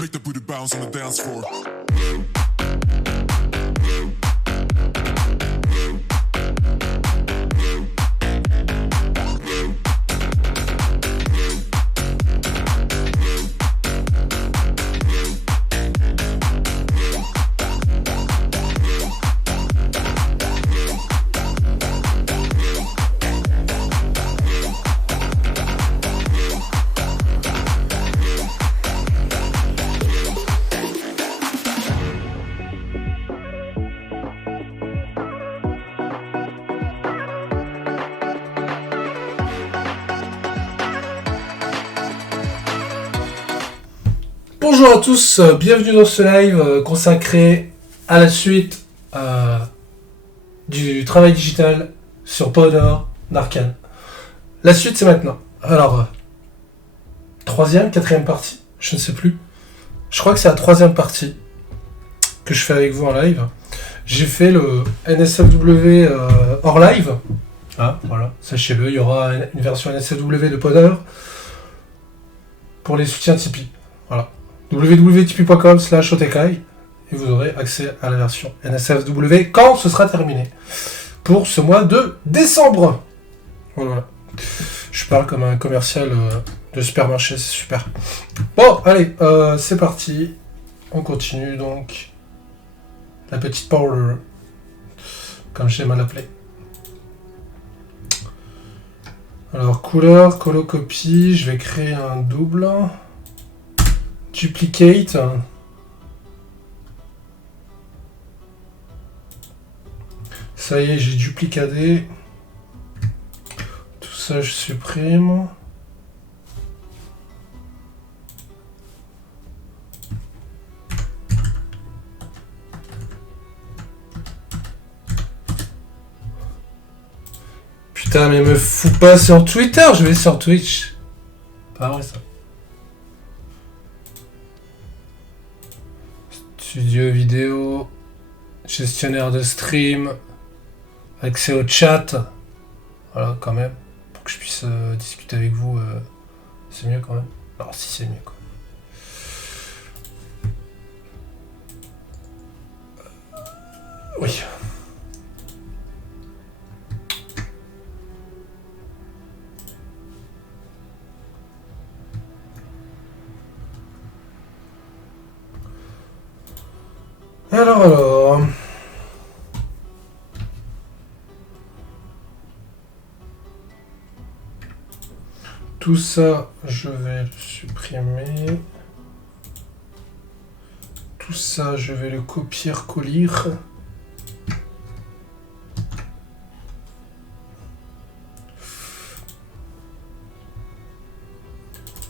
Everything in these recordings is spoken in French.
Make the booty bounce on the dance floor. Bonjour à tous, bienvenue dans ce live consacré à la suite du travail digital sur Powder d'Arkane. La suite c'est maintenant. Alors, troisième, quatrième partie, je ne sais plus. Je crois que c'est la troisième partie que je fais avec vous en live. J'ai fait le NSFW hors live. Ah, voilà, sachez-le, il y aura une version NSFW de Powder pour les soutiens Tipeee. Voilà. www.tipeee.com/otekai et vous aurez accès à la version NSFW quand ce sera terminé pour ce mois de décembre. Voilà. Je parle comme un commercial de supermarché, c'est super. Bon, allez, c'est parti. On continue donc. La petite powder, comme j'aime à l'appeler. Alors, couleur, colocopie, je vais créer un double. Duplicate. Ça y est, j'ai duplicadé. Tout ça, je supprime. Putain, mais me fous pas sur Twitter, je vais sur Twitch. Pas vrai ça. Studio vidéo, gestionnaire de stream, accès au chat, voilà quand même, pour que je puisse discuter avec vous, c'est mieux quand même. Alors si c'est mieux quoi. Oui. Alors. Tout ça, je vais le supprimer. Tout ça, je vais le copier-coller.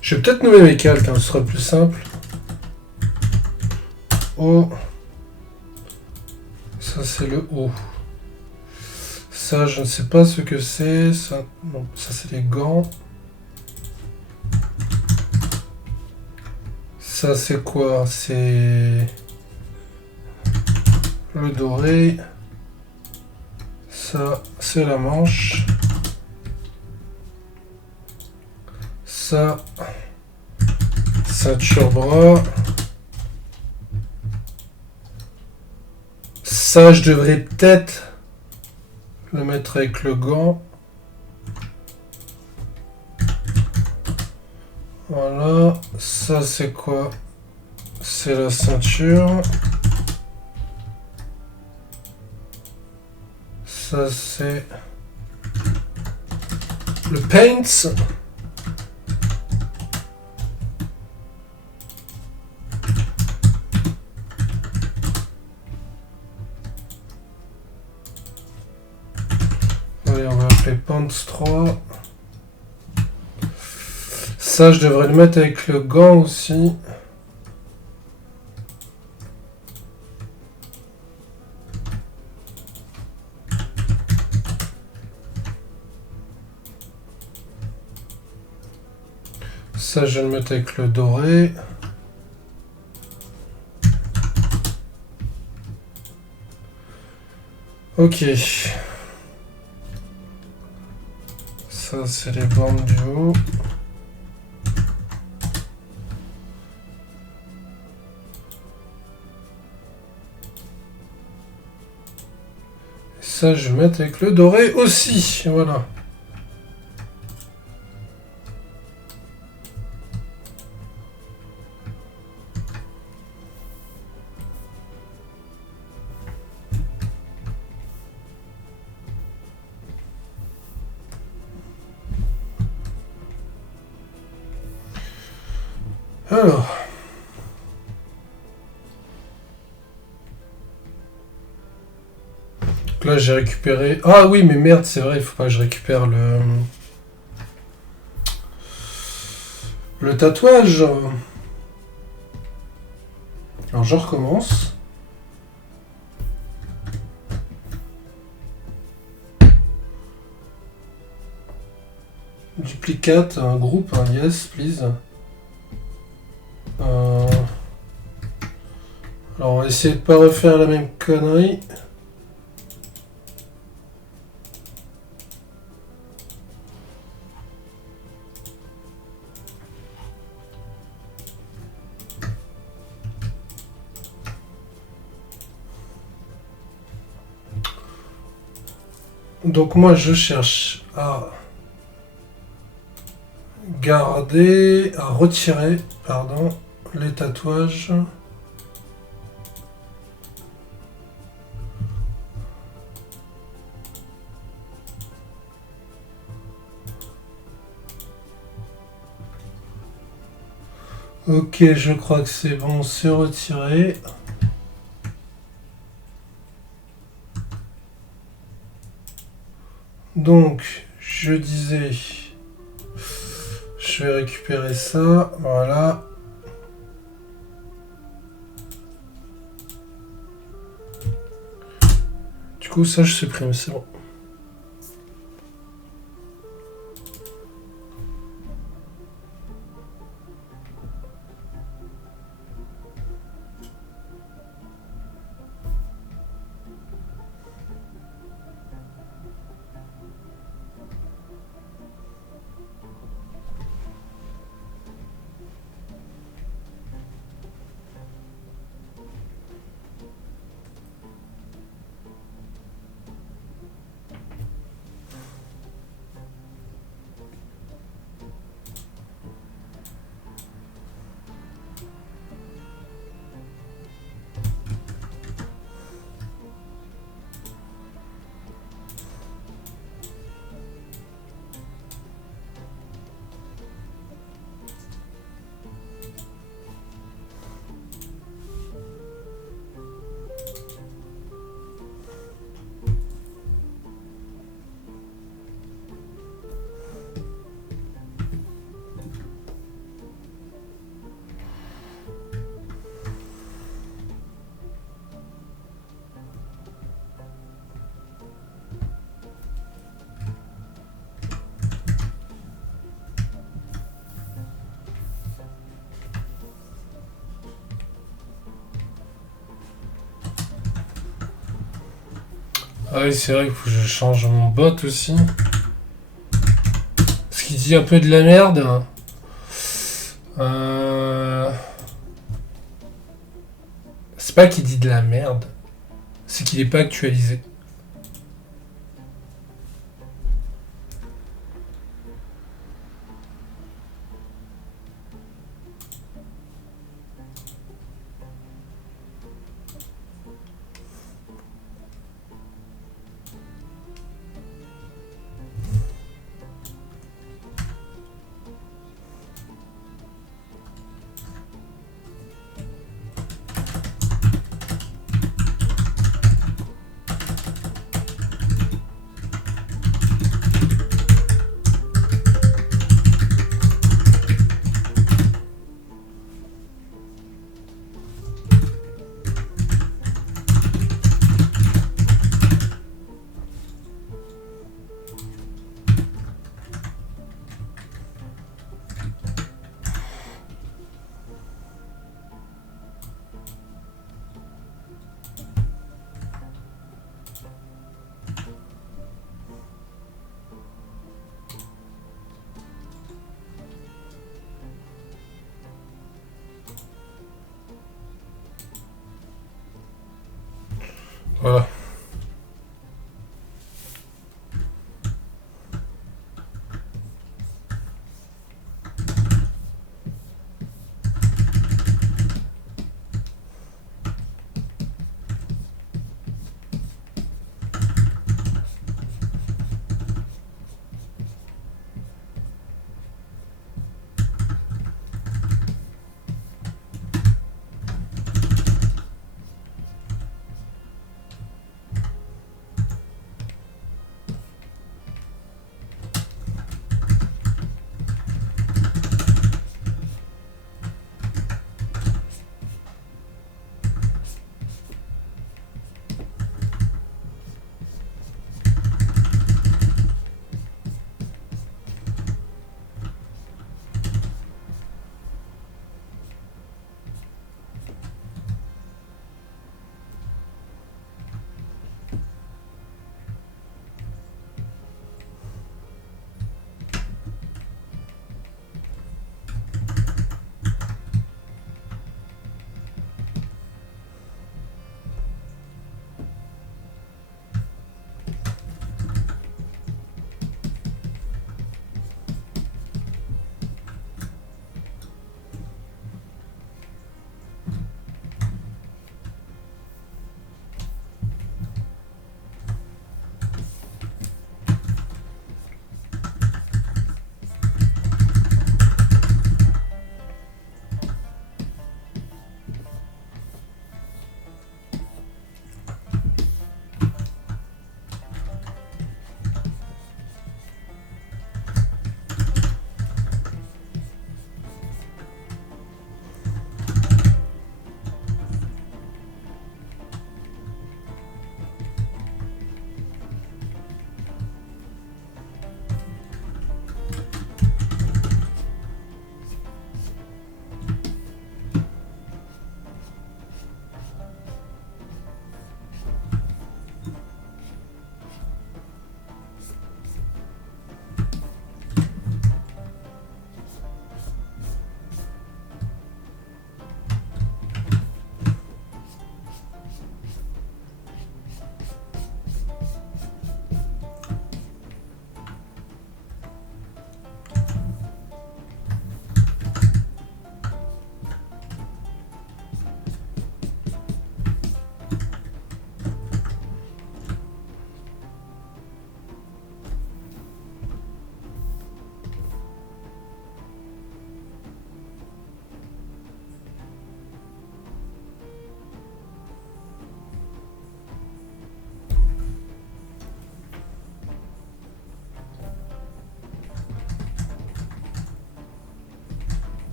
Je vais peut-être nommer mes calques, ce sera plus simple. Oh. Ça c'est le haut. Ça je ne sais pas ce que c'est. Ça, non, ça c'est les gants. Ça c'est quoi? C'est le doré. Ça c'est la manche. Ça ceinture bras. Ça, je devrais peut-être le mettre avec le gant. Voilà. Ça, c'est quoi? C'est la ceinture. Ça, c'est le paint. Allez, on va appeler Pants 3. Ça, je devrais le mettre avec le gant aussi. Ça, je vais le mettre avec le doré. Ok. Ça, Ça, c'est les bandes du haut. Ça, je vais mettre avec le doré aussi. Voilà. Alors. Donc là, j'ai récupéré... Ah oui, mais merde, c'est vrai, il faut pas que je récupère le tatouage. Alors, je recommence. Duplicate, un groupe, un yes, please. Alors, on va essayer de pas refaire la même connerie. Donc moi, je cherche à garder, à retirer, pardon, les tatouages. Ok, je crois que c'est bon, c'est retiré. Donc, je disais, je vais récupérer ça, voilà. Du coup, ça, je supprime, c'est bon. Ah oui, c'est vrai qu'il faut que je change mon bot aussi. Ce qui dit un peu de la merde. C'est pas qu'il dit de la merde. C'est qu'il n'est pas actualisé. Voilà.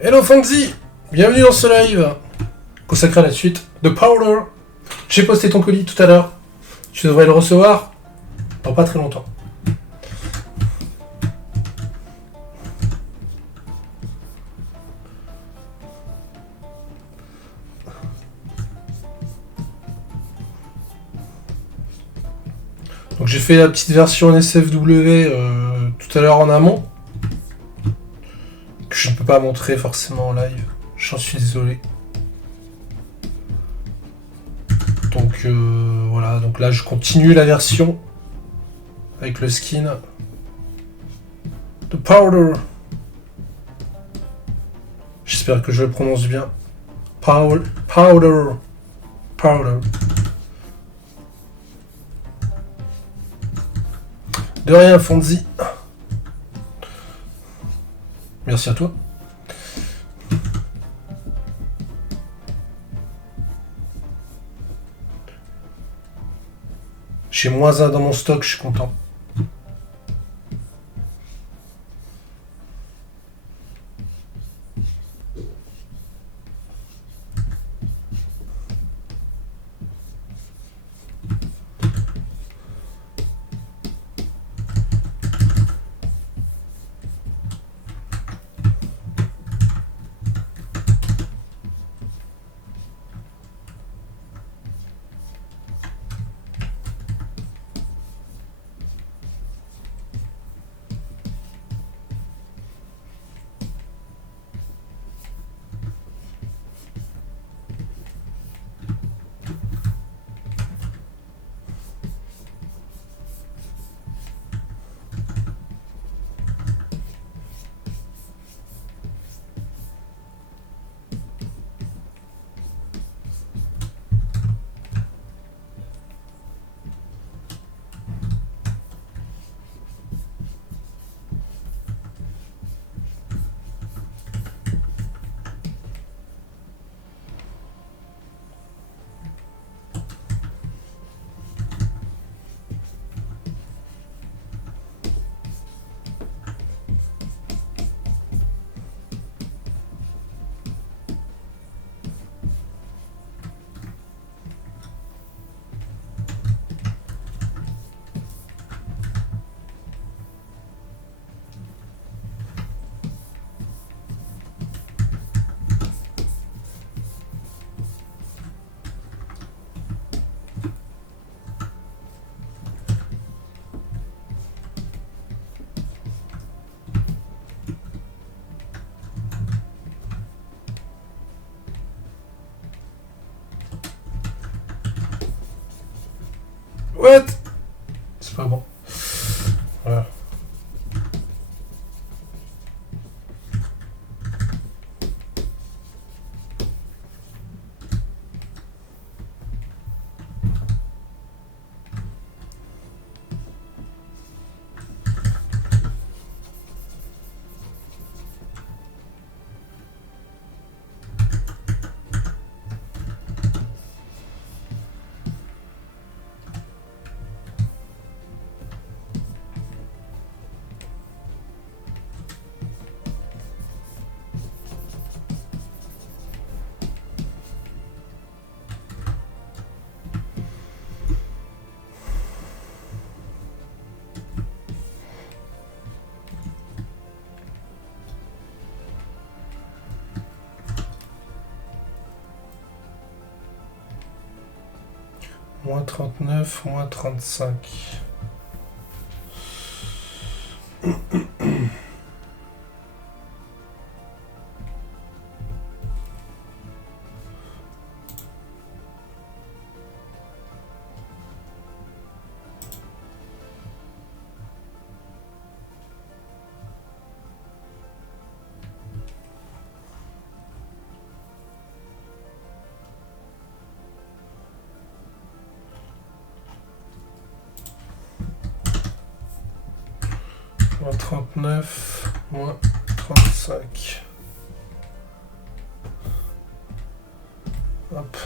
Hello Fonzie, bienvenue dans ce live consacré à la suite de Powder. J'ai posté ton colis tout à l'heure. Tu devrais le recevoir dans pas très longtemps. Donc j'ai fait la petite version NSFW tout à l'heure en amont. Que je ne peux pas montrer forcément en live. J'en suis désolé. Donc voilà, donc là je continue la version avec le skin de Powder. J'espère que je le prononce bien. Powder. De rien, Fonzie. Merci à toi. J'ai -1 dans mon stock, je suis content. What? C'est pas bon. Voilà. Moins 39, moins 35. Moins 39, moins 35. Hop.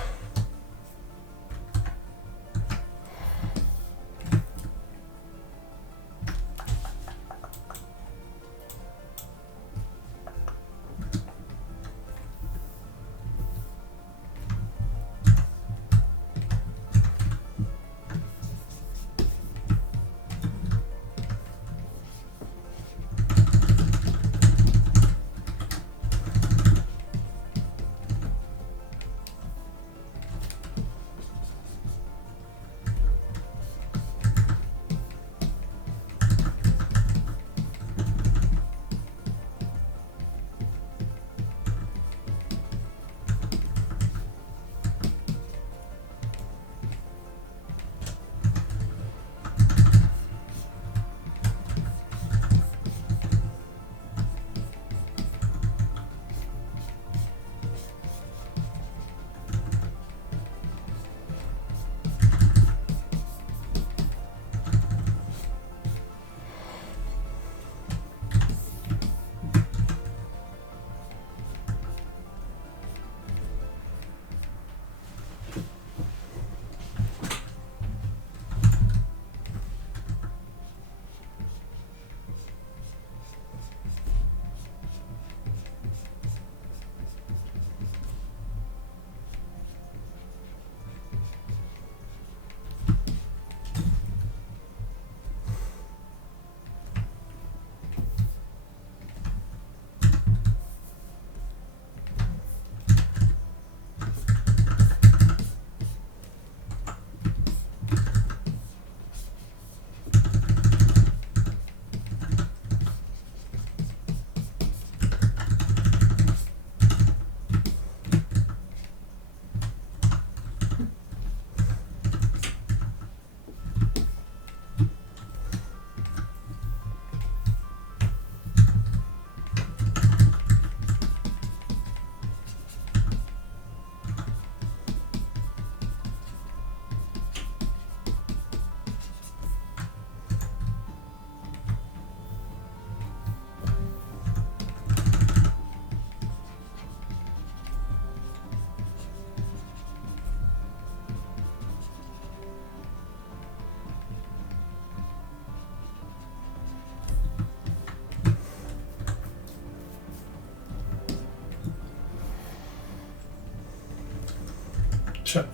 Tiens,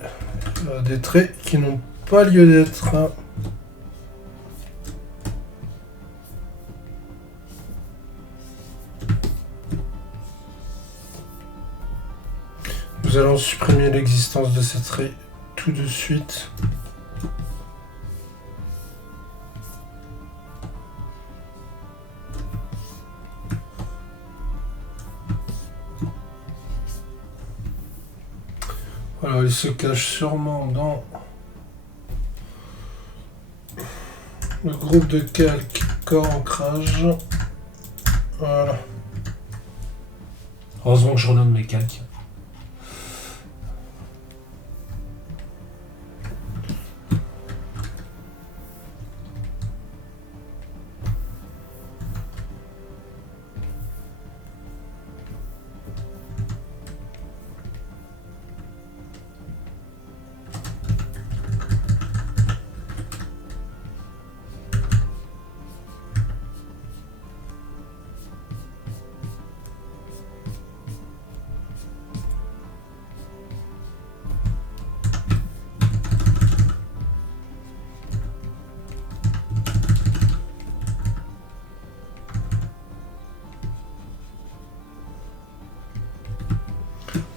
des traits qui n'ont pas lieu d'être. Nous allons supprimer l'existence de ces traits tout de suite. Alors, il se cache sûrement dans Le groupe de calque, corps, ancrage. Voilà. Heureusement que je renomme mes calques.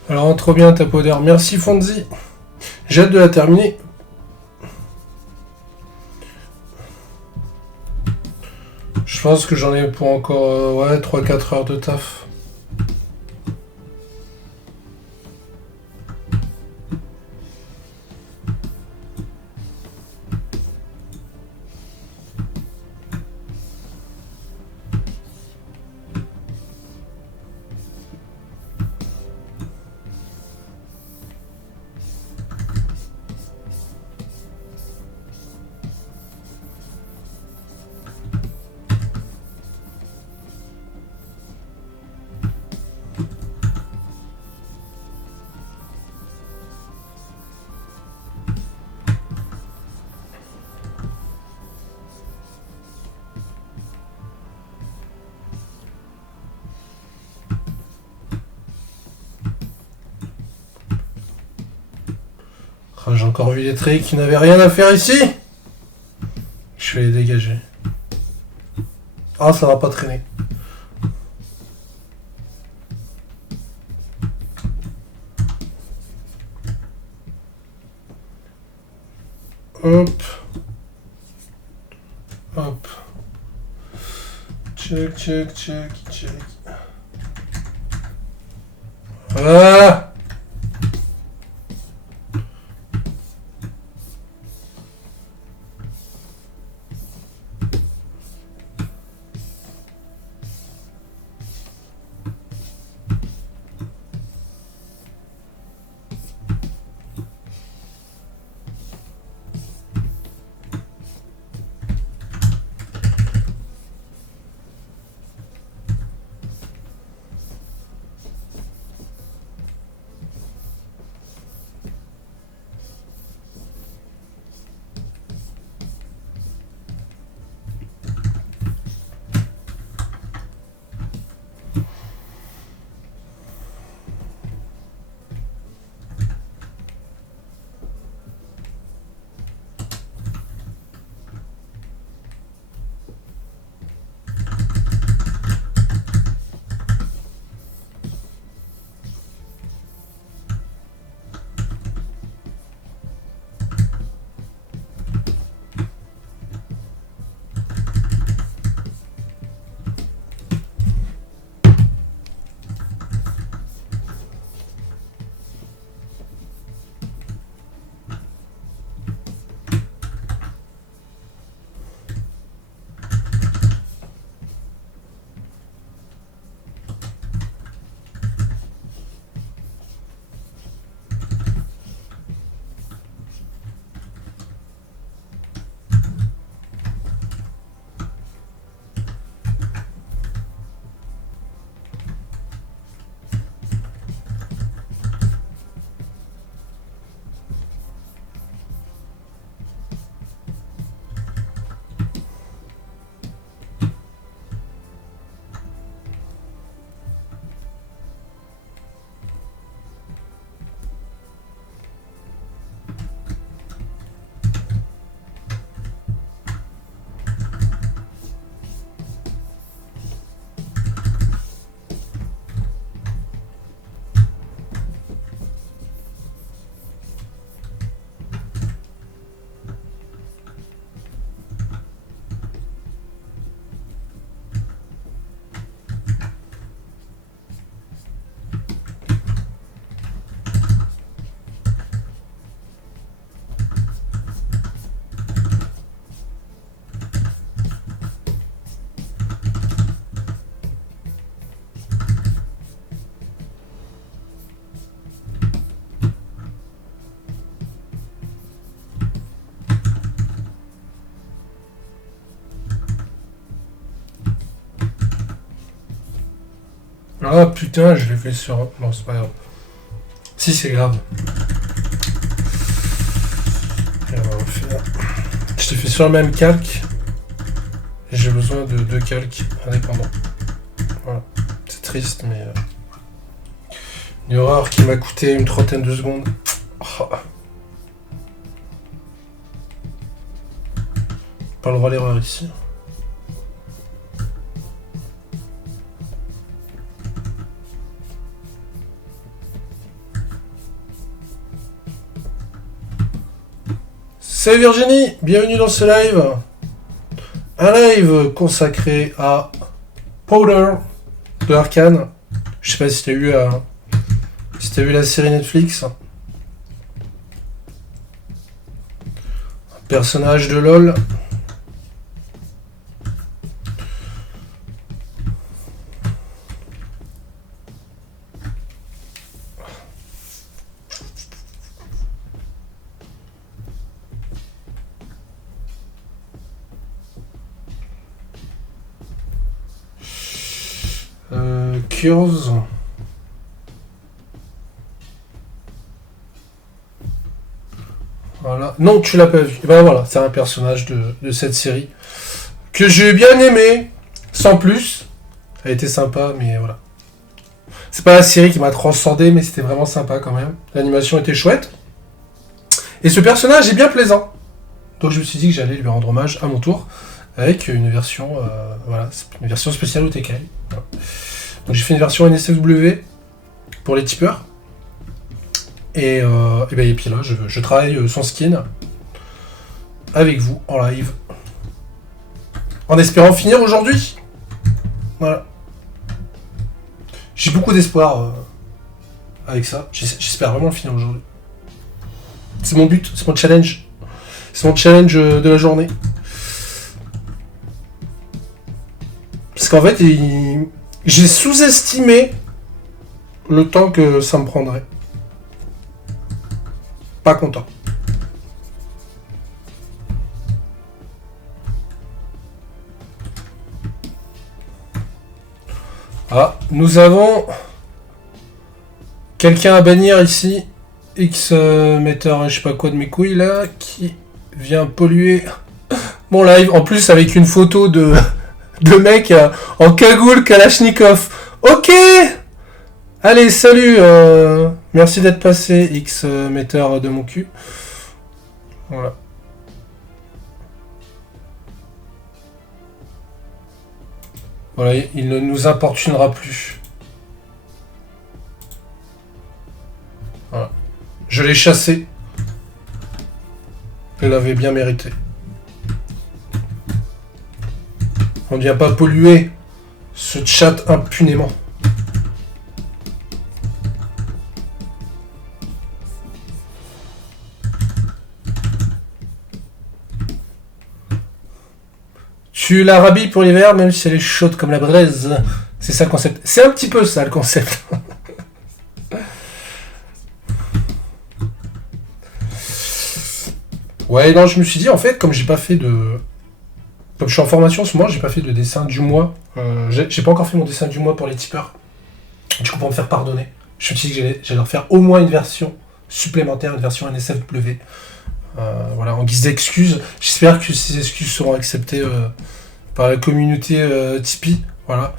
Alors, trop bien ta peau d'air. Merci Fonzi. J'ai hâte de la terminer. Je pense que j'en ai pour encore ouais, 3-4 heures de taf. Ah, j'ai encore vu des traits qui n'avaient rien à faire ici. Je vais les dégager. Ah, ça va pas traîner. Hop. Hop. Check, check, check, check. Voilà. Ah putain, je l'ai fait sur... Bon, c'est pas grave. Si, c'est grave. Et on va refaire. Je t'ai fait sur le même calque. Et j'ai besoin de deux calques indépendants. Voilà. C'est triste, mais... Une erreur qui m'a coûté une trentaine de secondes. Oh. Pas le droit à l'erreur ici. Salut Virginie, bienvenue dans ce live. Un live consacré à Powder de Arcane. Je sais pas si t'as vu, la série Netflix. Un personnage de LoL. Cures. Voilà. Non, tu l'as pas vu. Et ben voilà, c'est un personnage de cette série que j'ai bien aimé, sans plus. Elle était sympa, mais voilà. C'est pas la série qui m'a transcendé, mais c'était vraiment sympa quand même. L'animation était chouette. Et ce personnage est bien plaisant. Donc je me suis dit que j'allais lui rendre hommage à mon tour avec une version, voilà, une version spéciale au TKL. Voilà. Donc j'ai fait une version NSFW pour les tipeurs. Et puis là, je travaille son skin avec vous en live. En espérant finir aujourd'hui. Voilà. J'ai beaucoup d'espoir avec ça. J'espère vraiment le finir aujourd'hui. C'est mon but, c'est mon challenge. C'est mon challenge de la journée. Parce qu'en fait, j'ai sous-estimé le temps que ça me prendrait. Pas content. Ah, nous avons quelqu'un à bannir ici. X metteur, je sais pas quoi de mes couilles là, qui vient polluer mon live. En plus, avec une photo de mec en cagoule Kalachnikov. Ok! Allez, salut! Merci d'être passé, X metteur de mon cul. Voilà. Voilà, il ne nous importunera plus. Voilà. Je l'ai chassé. Il l'avait bien mérité. On ne vient pas polluer ce chat impunément. Tu la rhabilles pour l'hiver, même si elle est chaude comme la braise. C'est ça le concept. C'est un petit peu ça le concept. Ouais, non, je me suis dit, en fait, comme j'ai pas fait de... Comme je suis en formation en ce moment, j'ai pas fait de dessin du mois. J'ai pas encore fait mon dessin du mois pour les tipeurs. Du coup, pour me faire pardonner, je me suis dit que j'allais leur faire au moins une version supplémentaire, une version NSFW. Voilà, en guise d'excuses. J'espère que ces excuses seront acceptées par la communauté Tipeee. Voilà.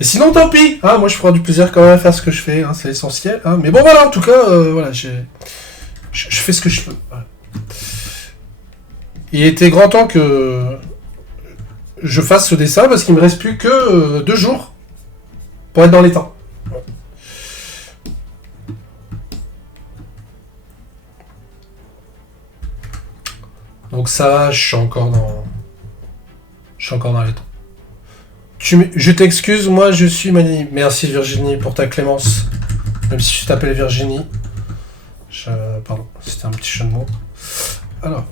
Et sinon, tant pis. Hein, moi, je prends du plaisir quand même à faire ce que je fais. Hein, c'est l'essentiel. Hein. Mais bon, voilà, en tout cas, voilà, je fais ce que je peux. Voilà. Il était grand temps que je fasse ce dessin parce qu'il me reste plus que 2 jours pour être dans les temps. Ouais. Donc ça va, je suis encore dans les temps. Je t'excuse, moi je suis Mani. Merci Virginie pour ta clémence. Même si tu t'appelles Virginie. Pardon, c'était un petit jeu de mots. Alors,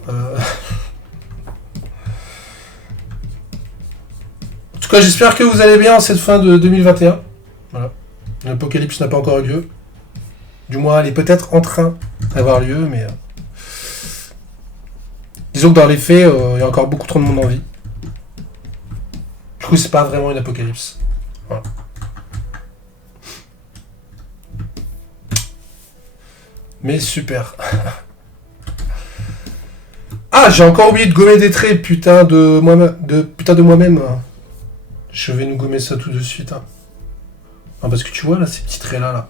en tout cas, j'espère que vous allez bien en cette fin de 2021. Voilà. L'apocalypse n'a pas encore eu lieu. Du moins, elle est peut-être en train d'avoir lieu, mais... Disons que dans les faits, il y a encore beaucoup trop de monde en vie. Du coup, c'est pas vraiment une apocalypse. Voilà. Mais super. Ah, j'ai encore oublié de gommer des traits, putain de moi-même. Je vais nous gommer ça tout de suite. Hein. Non, parce que tu vois, là, ces petits traits-là,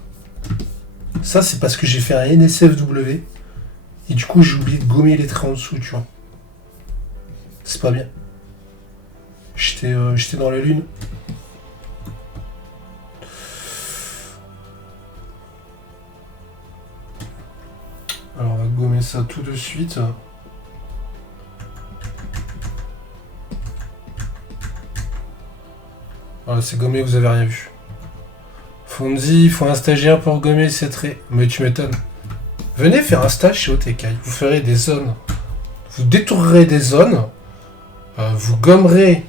ça, c'est parce que j'ai fait un NSFW. Et du coup, j'ai oublié de gommer les traits en dessous, tu vois. C'est pas bien. J'étais dans la lune. Alors, on va gommer ça tout de suite. Voilà, c'est gommé, vous avez rien vu. Fonzi, il faut un stagiaire pour gommer ces traits. Mais tu m'étonnes. Venez faire un stage chez OTK. Vous ferez des zones. Vous détourerez des zones. Vous gommerez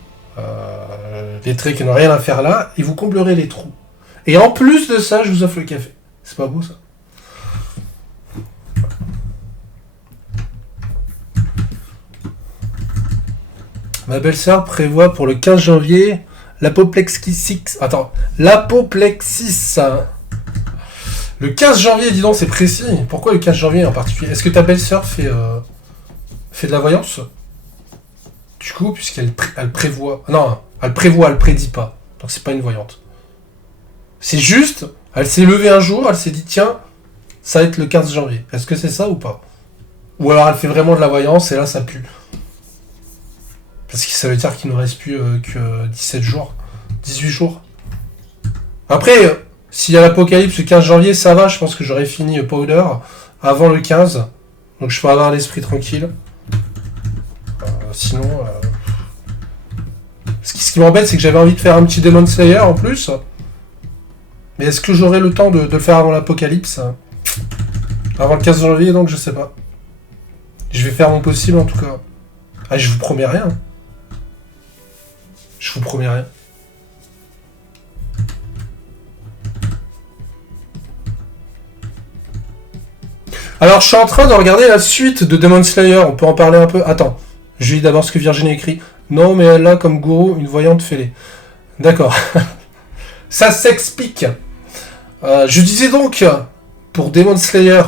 les traits qui n'ont rien à faire là. Et vous comblerez les trous. Et en plus de ça, je vous offre le café. C'est pas beau ça? Ma belle-sœur prévoit pour le 15 janvier l'apoplexis. Attends, l'apoplexis. Le 15 janvier, dis donc, c'est précis. Pourquoi le 15 janvier en particulier? Est-ce que ta belle-sœur fait de la voyance? Du coup, puisqu'elle elle prévoit... Non, elle prévoit, elle prédit pas. Donc c'est pas une voyante. C'est juste, elle s'est levée un jour, elle s'est dit, tiens, ça va être le 15 janvier. Est-ce que c'est ça ou pas? Ou alors elle fait vraiment de la voyance et là, ça pue. Parce que ça veut dire qu'il ne reste plus que 17 jours. 18 jours. Après, s'il y a l'apocalypse le 15 janvier, ça va. Je pense que j'aurai fini Powder avant le 15. Donc je peux avoir l'esprit tranquille. Sinon... Ce qui m'embête, c'est que j'avais envie de faire un petit Demon Slayer en plus. Mais est-ce que j'aurai le temps de le faire avant l'apocalypse? Avant le 15 janvier, donc je sais pas. Je vais faire mon possible en tout cas. Ah, je vous promets rien. Je vous promets rien. Alors, je suis en train de regarder la suite de Demon Slayer. On peut en parler un peu. Attends, je lis d'abord ce que Virginie écrit. Non, mais elle a comme gourou une voyante fêlée. D'accord. Ça s'explique. Je disais donc, pour Demon Slayer,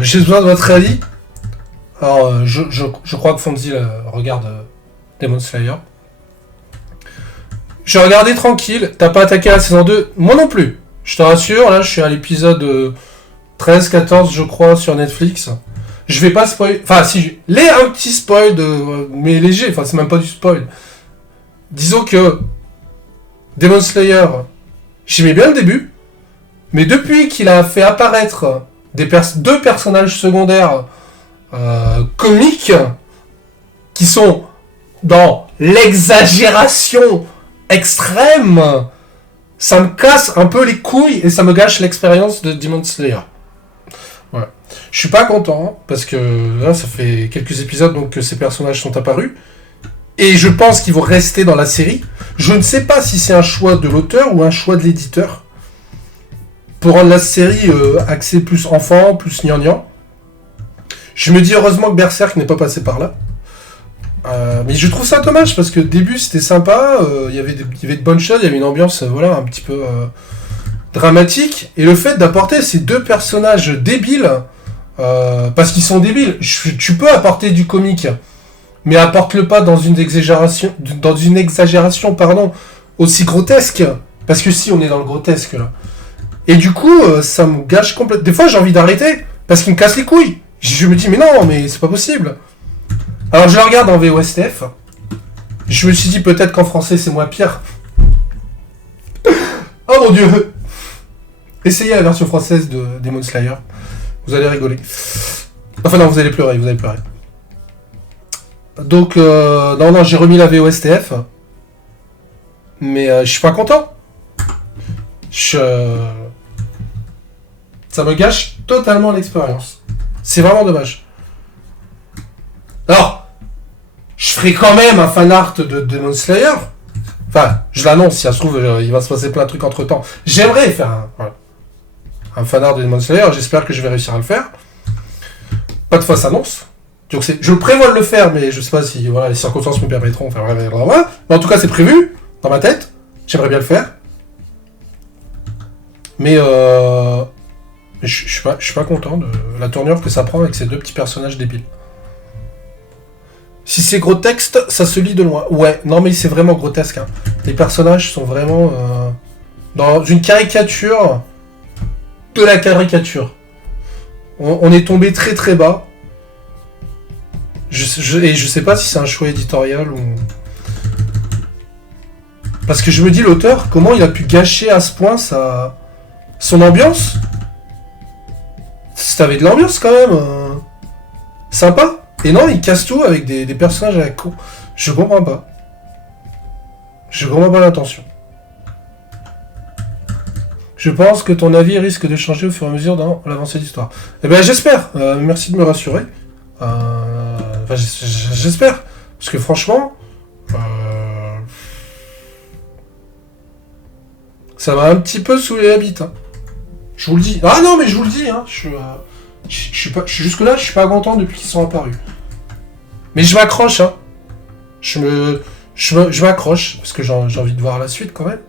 j'ai besoin de votre avis. Alors, je crois que Fonzi regarde Demon Slayer. J'ai regardé tranquille. T'as pas attaqué la saison 2? Moi non plus. Je te rassure, là, je suis à l'épisode 13, 14, je crois, sur Netflix. Je vais pas spoil... Enfin, si, un petit spoil, mais léger. Enfin, c'est même pas du spoil. Disons que Demon Slayer, j'aimais bien le début. Mais depuis qu'il a fait apparaître deux personnages secondaires comiques qui sont dans l'exagération extrême, ça me casse un peu les couilles et ça me gâche l'expérience de Demon Slayer. Ouais. Je suis pas content parce que là ça fait quelques épisodes donc que ces personnages sont apparus et je pense qu'ils vont rester dans la série. Je ne sais pas si c'est un choix de l'auteur ou un choix de l'éditeur pour rendre la série axée plus enfant, plus gnangnan. Je me dis heureusement que Berserk n'est pas passé par là. Mais je trouve ça dommage parce que au début c'était sympa, il y avait de bonnes choses, il y avait une ambiance voilà un petit peu dramatique et le fait d'apporter ces deux personnages débiles parce qu'ils sont débiles, tu peux apporter du comique mais apporte-le pas dans une exagération aussi grotesque parce que si on est dans le grotesque là et du coup ça me gâche complètement. Des fois j'ai envie d'arrêter parce qu'il me casse les couilles. Je me dis mais non mais c'est pas possible. Alors je la regarde en VOSTF. Je me suis dit peut-être qu'en français c'est moins pire. Oh mon dieu. Essayez la version française de Demon Slayer. Vous allez rigoler. Enfin non, vous allez pleurer. Donc non, j'ai remis la VOSTF. Mais je suis pas content. Ça me gâche totalement l'expérience. C'est vraiment dommage. Alors, je ferai quand même un fanart de Demon Slayer. Enfin, je l'annonce, si ça se trouve, il va se passer plein de trucs entre temps. J'aimerais faire un fanart de Demon Slayer, j'espère que je vais réussir à le faire. Pas de fausse annonce. Donc je prévois de le faire, mais je sais pas si les circonstances me permettront. Enfin, mais en tout cas, c'est prévu dans ma tête. J'aimerais bien le faire. Mais je suis pas content de la tournure que ça prend avec ces deux petits personnages débiles. Si c'est gros texte, ça se lit de loin. Ouais, non mais c'est vraiment grotesque. Hein. Les personnages sont vraiment dans une caricature de la caricature. On est tombé très très bas. Et je sais pas si c'est un choix éditorial ou... Parce que je me dis, l'auteur, comment il a pu gâcher à ce point son ambiance? T'avais de l'ambiance quand même. Sympa. Et non, il casse tout avec des personnages à la con. Je comprends pas. Je comprends pas l'intention. Je pense que ton avis risque de changer au fur et à mesure dans l'avancée de l'histoire. Eh ben j'espère. Merci de me rassurer. Enfin, j'espère. Parce que franchement... ça m'a un petit peu saoulé la bite. Hein. Je vous le dis. Ah non, mais je vous le dis. Hein. Jusque-là, je suis pas content depuis qu'ils sont apparus. Mais je m'accroche. Hein. Je m'accroche. Parce que j'ai envie de voir la suite quand même.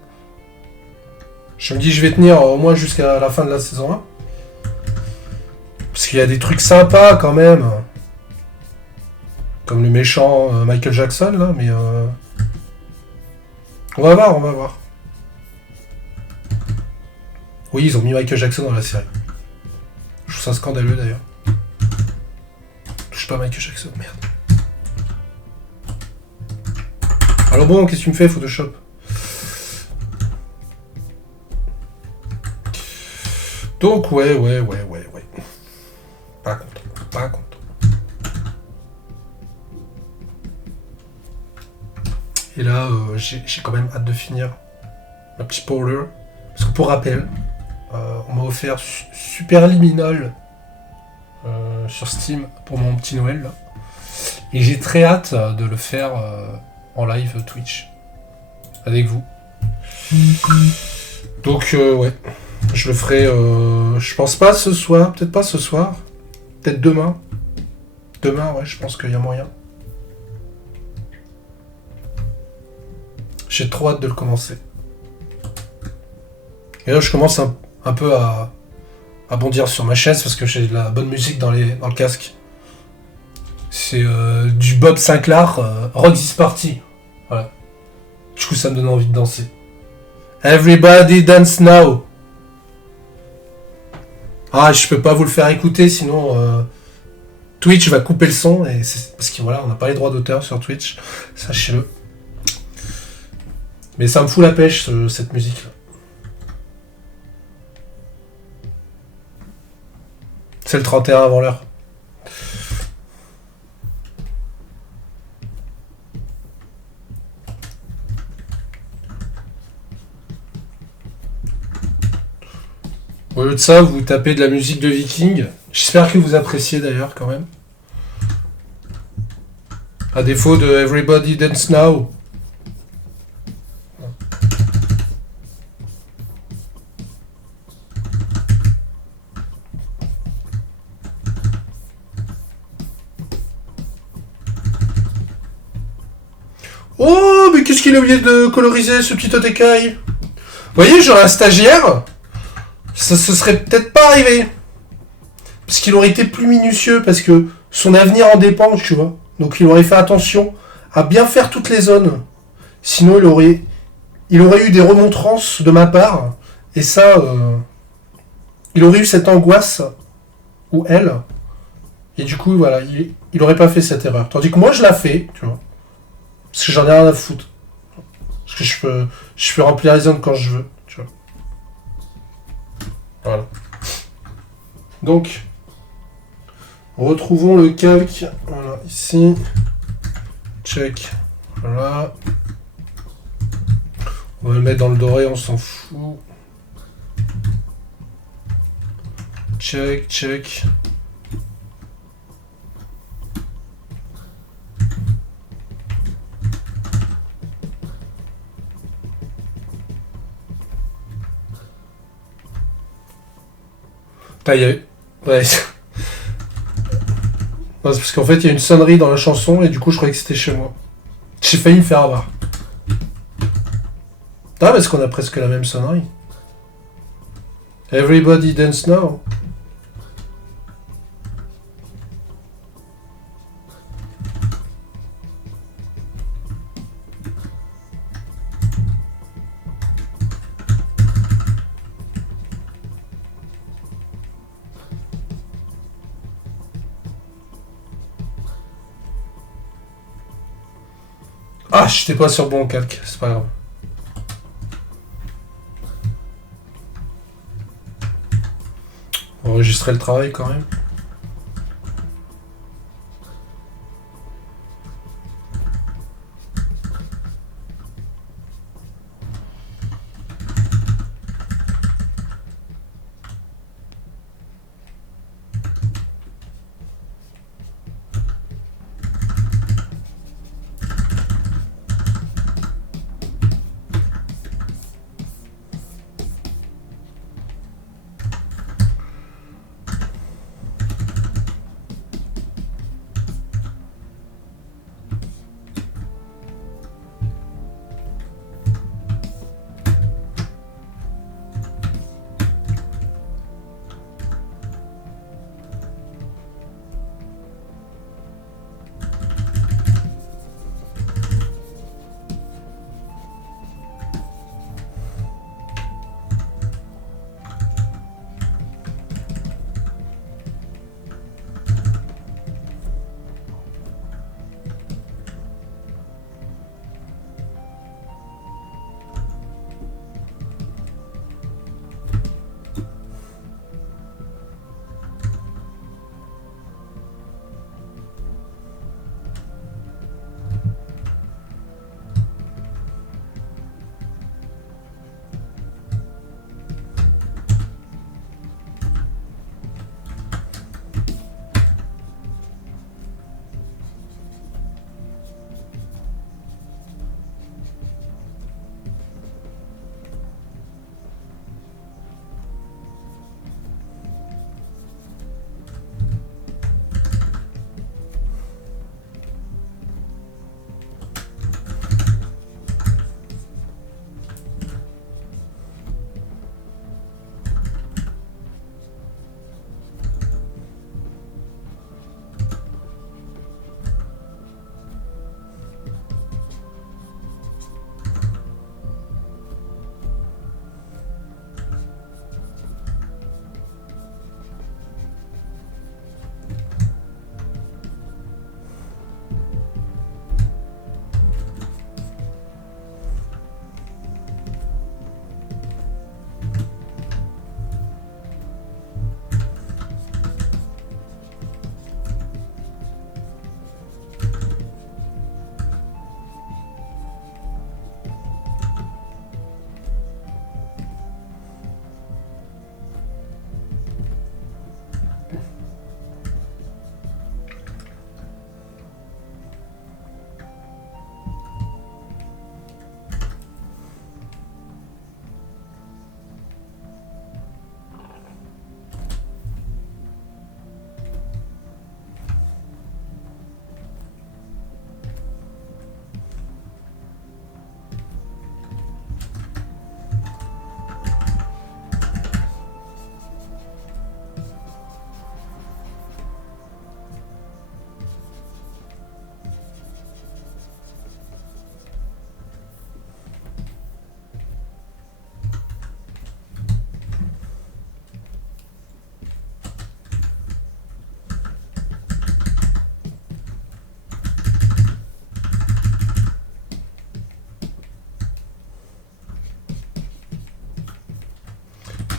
Je me dis je vais tenir au moins jusqu'à la fin de la saison 1. Parce qu'il y a des trucs sympas quand même. Comme le méchant Michael Jackson là. Mais on va voir, on va voir. Oui, ils ont mis Michael Jackson dans la série. Je trouve ça scandaleux d'ailleurs. Touche pas Michael Jackson, merde. Alors bon, qu'est-ce que tu me fais, Photoshop? Donc, ouais. Pas content. Et là, j'ai quand même hâte de finir un petit spoiler. Parce que pour rappel, on m'a offert Superliminal sur Steam pour mon petit Noël. Là. Et j'ai très hâte de le faire en live Twitch. Avec vous. Donc, ouais. Je le ferai, je pense pas ce soir. Peut-être pas ce soir. Peut-être demain. Demain, ouais, je pense qu'il y a moyen. J'ai trop hâte de le commencer. Et là, je commence un peu à bondir sur ma chaise parce que j'ai de la bonne musique dans le casque. C'est du Bob Sinclair, Rock This Party. Voilà. Du coup, ça me donne envie de danser. Everybody dance now. Ah, je peux pas vous le faire écouter, sinon Twitch va couper le son. Et parce que voilà, on n'a pas les droits d'auteur sur Twitch. Sachez-le. Mais ça me fout la pêche, cette musique-là. C'est le 31 avant l'heure. Au lieu de ça, vous tapez de la musique de Viking. J'espère que vous appréciez d'ailleurs quand même. À défaut de Everybody Dance Now. Oh, mais qu'est-ce qu'il a oublié de coloriser, ce petit otekai? Vous voyez, j'aurais un stagiaire, ça se serait peut-être pas arrivé. Parce qu'il aurait été plus minutieux, parce que son avenir en dépend, tu vois. Donc il aurait fait attention à bien faire toutes les zones. Sinon, il aurait eu des remontrances de ma part, et ça, il aurait eu cette angoisse, ou elle, et du coup, voilà, il aurait pas fait cette erreur. Tandis que moi, je l'ai fait, tu vois. Parce que j'en ai rien à foutre. Parce que je peux remplir les zones quand je veux, tu vois. Voilà. Donc, retrouvons le calque. Voilà, ici. Check. Voilà. On va le mettre dans le doré, on s'en fout. Check, check. Ouais. Non, c'est parce qu'en fait, il y a une sonnerie dans la chanson et du coup, je croyais que c'était chez moi. J'ai failli me faire avoir. Ah, parce qu'on a presque la même sonnerie. Everybody dance now. Ah, j'étais pas sur bon calque, c'est pas grave. On va enregistrer le travail quand même.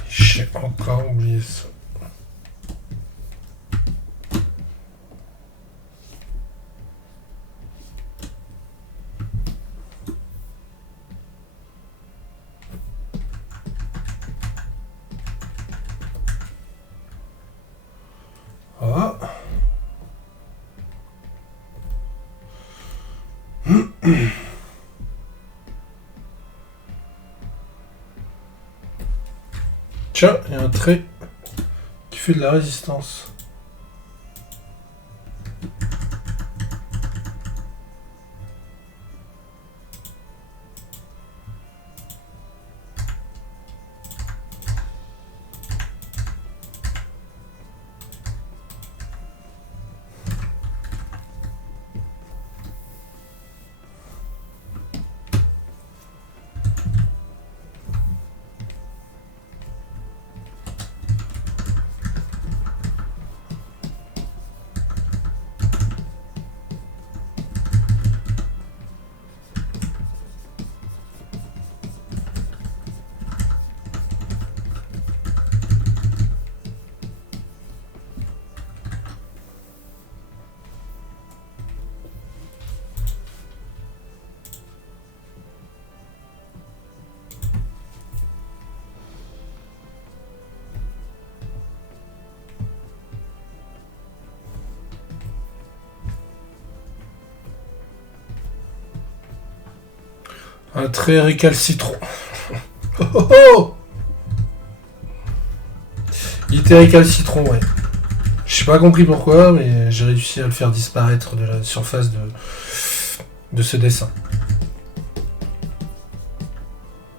J'ai encore oublié ça. Ah. Tiens, il y a un trait qui fait de la résistance. Un très récalcitrant. Oh, oh, oh. Il était récalcitrant, ouais. J'ai pas compris pourquoi, mais j'ai réussi à le faire disparaître de la surface de ce dessin.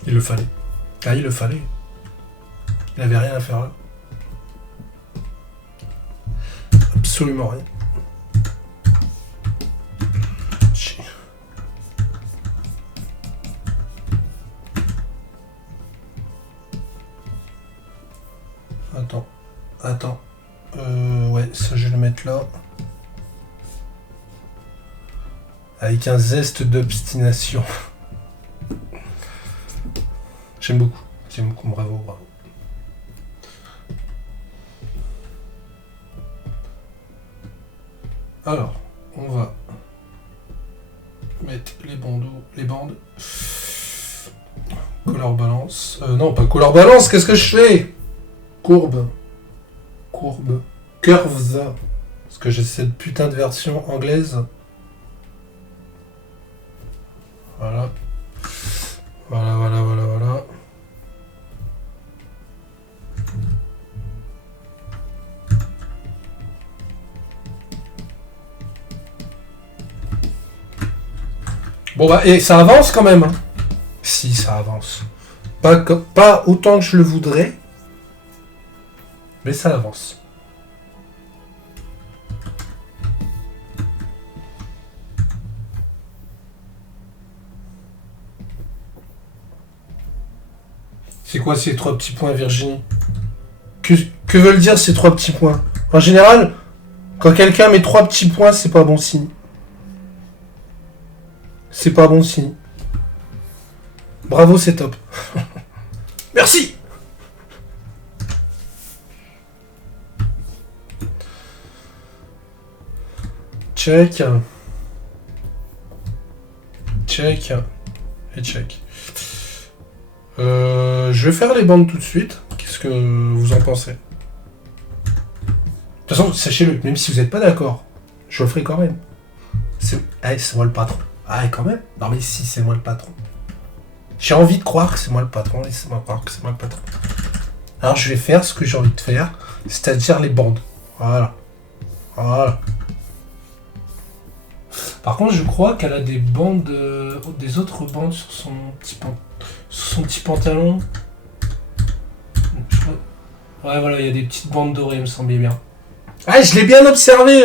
Il le fallait. Ah, il le fallait. Il avait rien à faire là. Absolument rien. Attends. Ouais, ça je vais le mettre là. Avec un zeste d'obstination. J'aime beaucoup. Bravo. Alors, on va mettre les bandes. Color balance. Non, pas color balance, qu'est-ce que je fais? Courbe. Curves. Parce que j'ai cette putain de version anglaise. Voilà. Bon bah, et ça avance quand même. Hein. Si, ça avance. Pas autant que je le voudrais. Mais ça avance. C'est quoi ces 3 petits points, Virginie? Que veulent dire ces 3 petits points? En général, quand quelqu'un met 3 petits points, c'est pas bon signe. C'est pas bon signe. Bravo, c'est top. Merci. Check. Et check. Je vais faire les bandes tout de suite. Qu'est-ce que vous en pensez? De toute façon, sachez-le, même si vous n'êtes pas d'accord, je le ferai quand même. C'est moi le patron. Ah, quand même. Non, mais si, c'est moi le patron. J'ai envie de croire que c'est moi le patron. Laissez-moi croire que c'est moi le patron. Alors, je vais faire ce que j'ai envie de faire, c'est-à-dire les bandes. Voilà. Par contre, je crois qu'elle a des bandes, des autres bandes sur son petit pantalon. Ouais, voilà, il y a des petites bandes dorées, il me semblait bien. Ah, je l'ai bien observé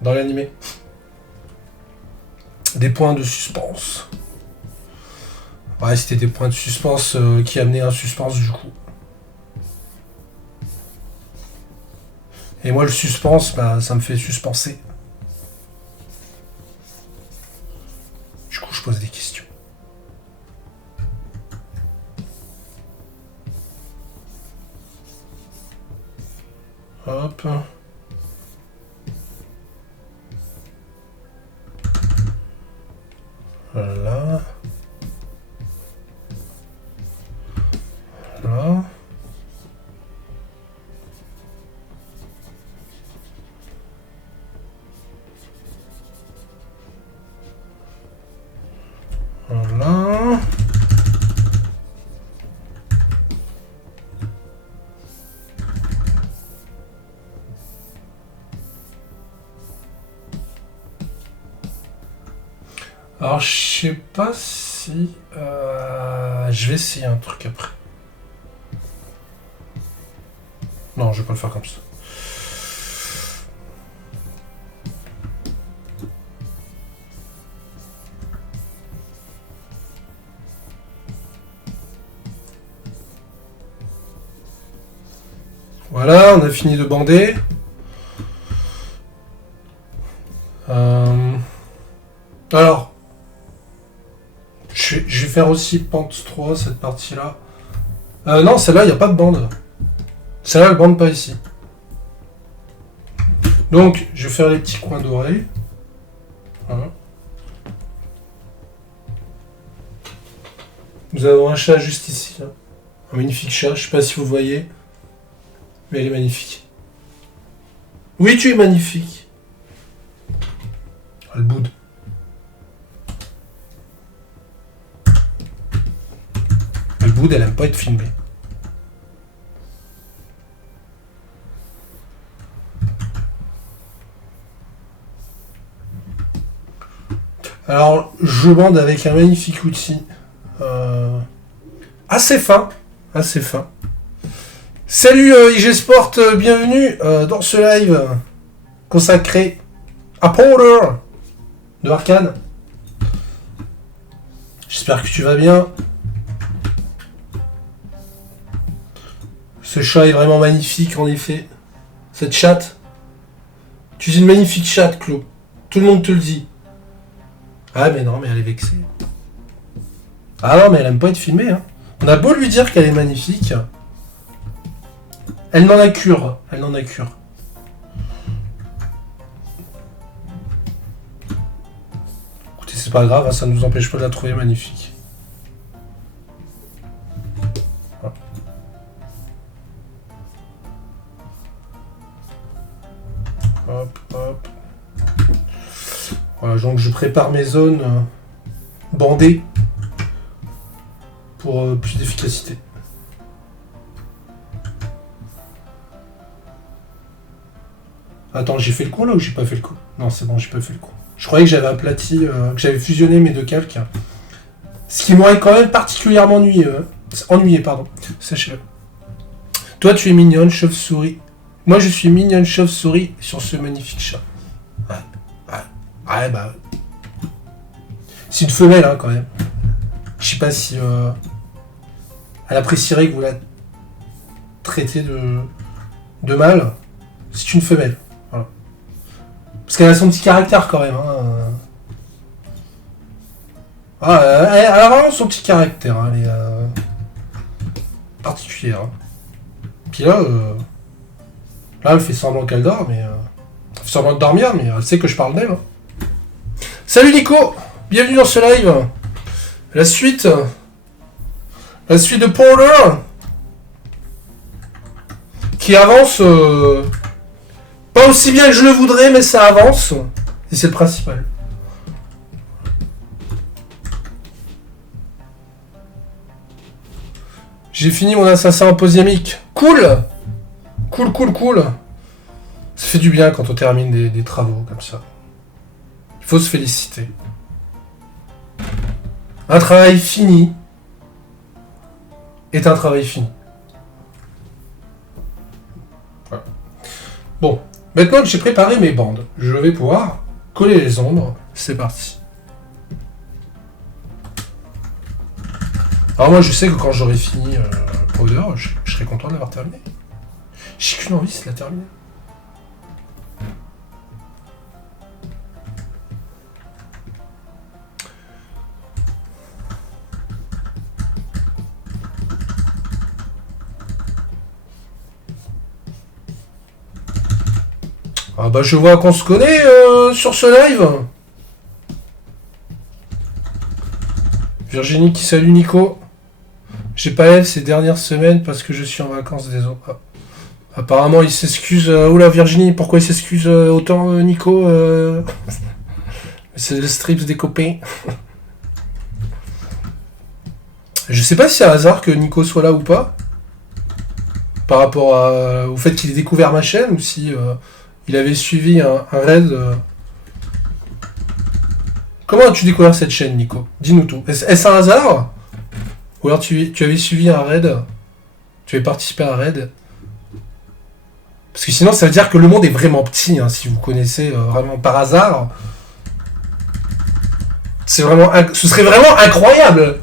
dans l'animé. Des points de suspense. Ouais, c'était des points de suspense qui amenaient un suspense du coup. Et moi, le suspense, bah, ça me fait suspenser. Du coup, je pose des questions. Hop. Voilà. Voilà. Voilà. Alors, je sais pas si... je vais essayer un truc après. Non, je vais pas le faire comme ça. Voilà, on a fini de bander. Alors, je vais faire aussi pente 3, cette partie-là. Non, celle-là, il n'y a pas de bande. Celle-là, elle bande pas ici. Donc, je vais faire les petits coins dorés. Voilà. Nous avons un chat juste ici. Hein. Un magnifique chat, je sais pas si vous voyez. Mais elle est magnifique. Oui, tu es magnifique. Elle boude. Wood, elle aime pas être filmée. Alors, je bande avec un magnifique outil. Assez fin. Assez fin. Salut IG Sport, bienvenue dans ce live consacré à Powder de Arcane. J'espère que tu vas bien. Ce chat est vraiment magnifique en effet. Cette chatte. Tu es une magnifique chatte, Clo. Tout le monde te le dit. Ah mais non, mais elle est vexée. Ah non, mais elle aime pas être filmée. Hein. On a beau lui dire qu'elle est magnifique. Elle n'en a cure. Elle n'en a cure. Écoutez, c'est pas grave, hein, ça ne nous empêche pas de la trouver magnifique. Voilà. Hop, hop. Voilà, donc je prépare mes zones bandées pour plus d'efficacité. Attends, j'ai fait le coup là ou j'ai pas fait le coup? Non, c'est bon, j'ai pas fait le coup. Je croyais que j'avais aplati, que j'avais fusionné mes deux calques. Ce qui m'aurait quand même particulièrement ennuyé, pardon. Sachez-le. Toi, tu es mignonne, chauve-souris. Moi, je suis mignonne, chauve-souris sur ce magnifique chat. Ouais, bah... C'est une femelle, hein, quand même. Je sais pas si... elle apprécierait que vous la traitez de mâle. C'est une femelle. Voilà. Parce qu'elle a son petit caractère, quand même. Hein. Elle a vraiment son petit caractère. Hein. Elle est particulière. Hein. Puis là, elle fait semblant qu'elle dort, mais... elle fait semblant de dormir, mais elle sait que je parle d'elle. Hein. Salut Nico, bienvenue dans ce live. La suite de Powder qui avance pas aussi bien que je le voudrais, mais ça avance et c'est le principal. J'ai fini mon assassin aposiamique. Cool. Ça fait du bien quand on termine des travaux comme ça. Il faut se féliciter. Un travail fini est un travail fini. Voilà. Bon, maintenant que j'ai préparé mes bandes, je vais pouvoir coller les ombres. C'est parti. Alors moi je sais que quand j'aurai fini Powder, je serai content d'avoir terminé. J'ai qu'une envie, c'est de la terminer. Ah bah je vois qu'on se connaît sur ce live. Virginie qui salue Nico. J'ai pas elle ces dernières semaines parce que je suis en vacances, désolé. Ah. Apparemment il s'excuse. Oula Virginie, pourquoi il s'excuse autant Nico C'est le strips des copains. Je sais pas si c'est un hasard que Nico soit là ou pas. Par rapport au fait qu'il ait découvert ma chaîne ou si... il avait suivi un raid. Comment as-tu découvert cette chaîne, Nico? Dis-nous tout. Est-ce un hasard? Ou alors tu avais suivi un raid? Tu avais participé à un raid? Parce que sinon, ça veut dire que le monde est vraiment petit, hein, si vous connaissez vraiment par hasard. Ce serait vraiment incroyable.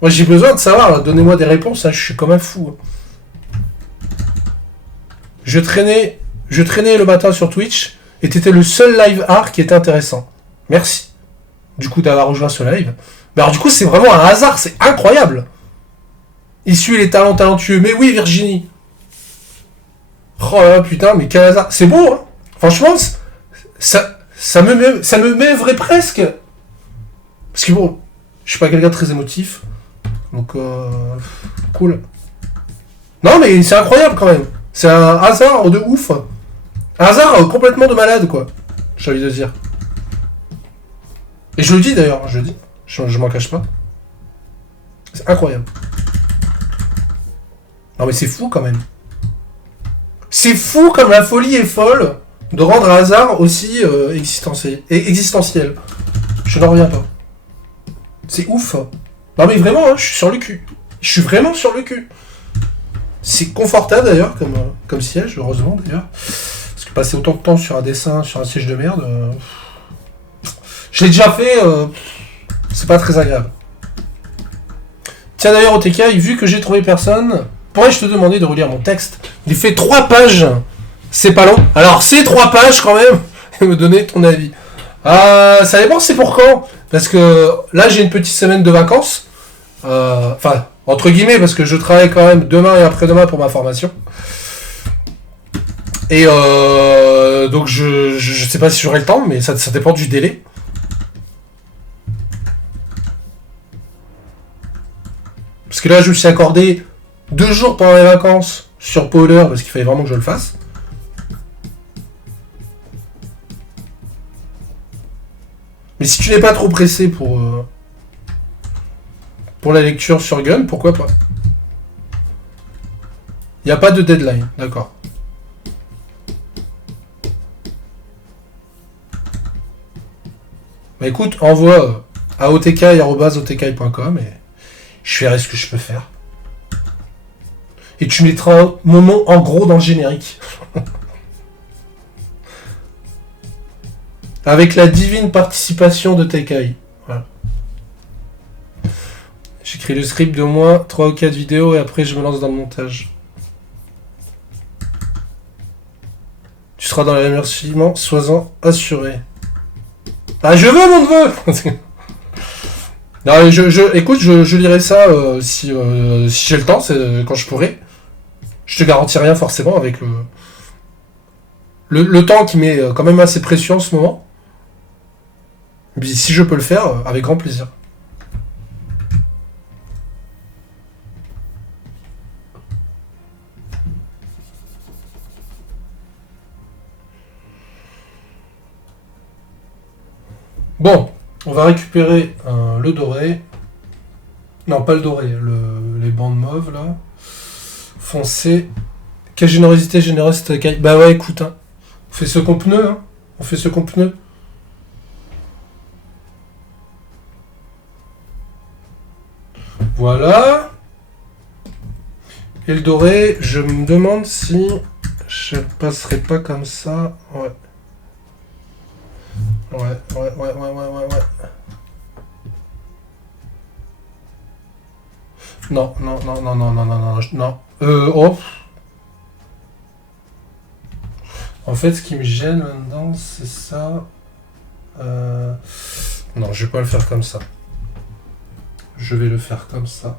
Moi, j'ai besoin de savoir. Là. Donnez-moi des réponses. Hein, je suis comme un fou. Je traînais le matin sur Twitch et t'étais le seul live art qui était intéressant. Merci. Du coup, d'avoir rejoint ce live. Mais alors, du coup, c'est vraiment un hasard. C'est incroyable. Il suit les talents talentueux. Mais oui, Virginie. Oh là, putain, mais quel hasard. C'est beau, hein. Franchement, ça me m'évrait presque. Parce que bon, je suis pas quelqu'un de très émotif. Donc, cool. Non, mais c'est incroyable quand même. C'est un hasard de ouf. Un hasard complètement de malade, quoi. J'ai envie de dire. Et je le dis d'ailleurs, je le dis. Je m'en cache pas. C'est incroyable. Non mais c'est fou quand même. C'est fou comme la folie est folle de rendre un hasard aussi existentiel. Je n'en reviens pas. C'est ouf. Non mais vraiment, hein, je suis sur le cul. Je suis vraiment sur le cul. C'est confortable d'ailleurs comme siège, heureusement d'ailleurs. Parce que passer autant de temps sur un dessin, sur un siège de merde, je l'ai déjà fait, c'est pas très agréable. Tiens d'ailleurs OTK, vu que j'ai trouvé personne, pourrais-je te demander de relire mon texte? Il fait 3 pages, c'est pas long. Alors c'est 3 pages quand même, et me donner ton avis. Ça dépend c'est pour quand. Parce que là j'ai une petite semaine de vacances. Enfin, entre guillemets, parce que je travaille quand même demain et après-demain pour ma formation. Et donc je sais pas si j'aurai le temps, mais ça dépend du délai. Parce que là, je me suis accordé 2 jours pendant les vacances sur Powder, parce qu'il fallait vraiment que je le fasse. Mais si tu n'es pas trop pressé pour la lecture sur Gun, pourquoi pas? Il n'y a pas de deadline, d'accord. Bah écoute, envoie à otk@otk.com et je verrai ce que je peux faire. Et tu mettras mon nom en gros dans le générique. Avec la divine participation de Tekai. Voilà. J'écris le script d'au moins 3 ou 4 vidéos et après je me lance dans le montage. Tu seras dans les remerciements, sois-en assuré. Ah, je veux mon neveu. Non, écoute, je lirai ça si j'ai le temps, c'est quand je pourrai. Je te garantis rien forcément avec le temps qui m'est quand même assez précieux en ce moment. Mais si je peux le faire, avec grand plaisir. Bon, on va récupérer le doré. Non, pas le doré, les bandes mauves là. Foncé. Quelle générosité généreuse cette caille. Bah ouais, écoute, hein. On fait ce qu'on peut, hein. On fait ce qu'on peut. Voilà. Et le doré, je me demande si je passerai pas comme ça. Ouais. Ouais. Non. Oh. En fait, ce qui me gêne là-dedans, c'est ça. Non, je vais pas le faire comme ça. Je vais le faire comme ça.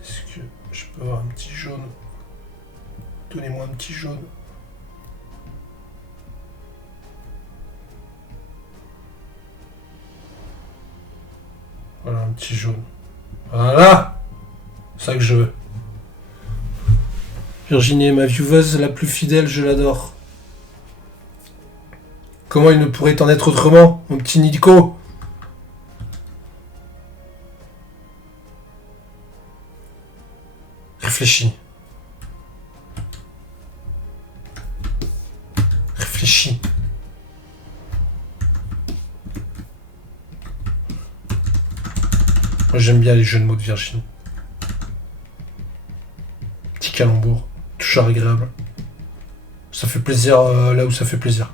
Est-ce que je peux avoir un petit jaune? Donnez-moi un petit jaune. Voilà, un petit jaune. Voilà! C'est ça que je veux. Virginie est ma vieweuse la plus fidèle, je l'adore. Comment il ne pourrait en être autrement, mon petit Nico? Réfléchis. Réfléchis. Moi j'aime bien les jeux de mots de Virginie. Petit calembour. Toujours agréable. Ça fait plaisir là où ça fait plaisir.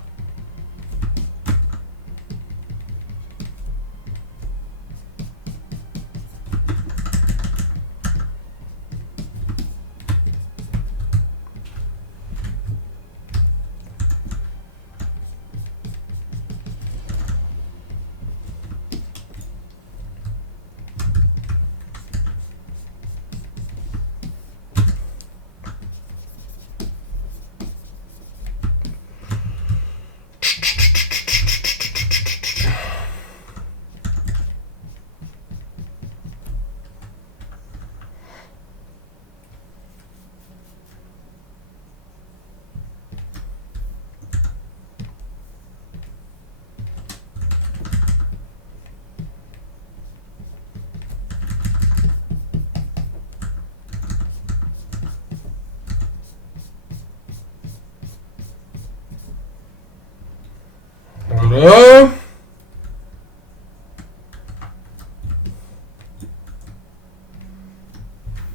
Voilà.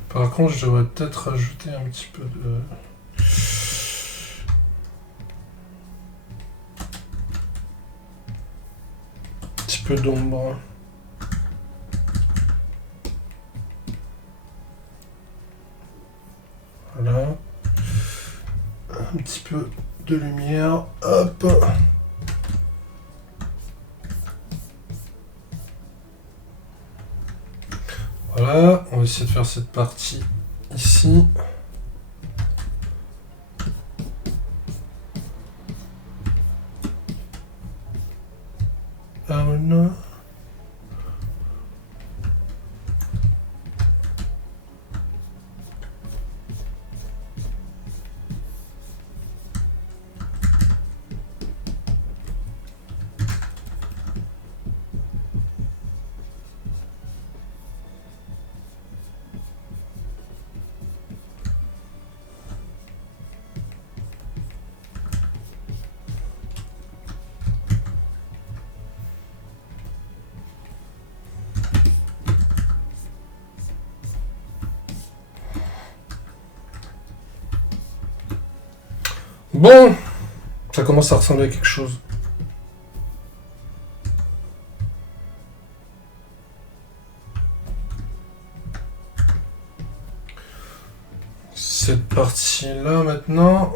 Par contre, je devrais peut-être rajouter un petit peu de... Un petit peu d'ombre. Voilà. Un petit peu de lumière. Hop. Voilà, on va essayer de faire cette partie ici. Ah non. Bon, ça commence à ressembler à quelque chose. Cette partie-là maintenant.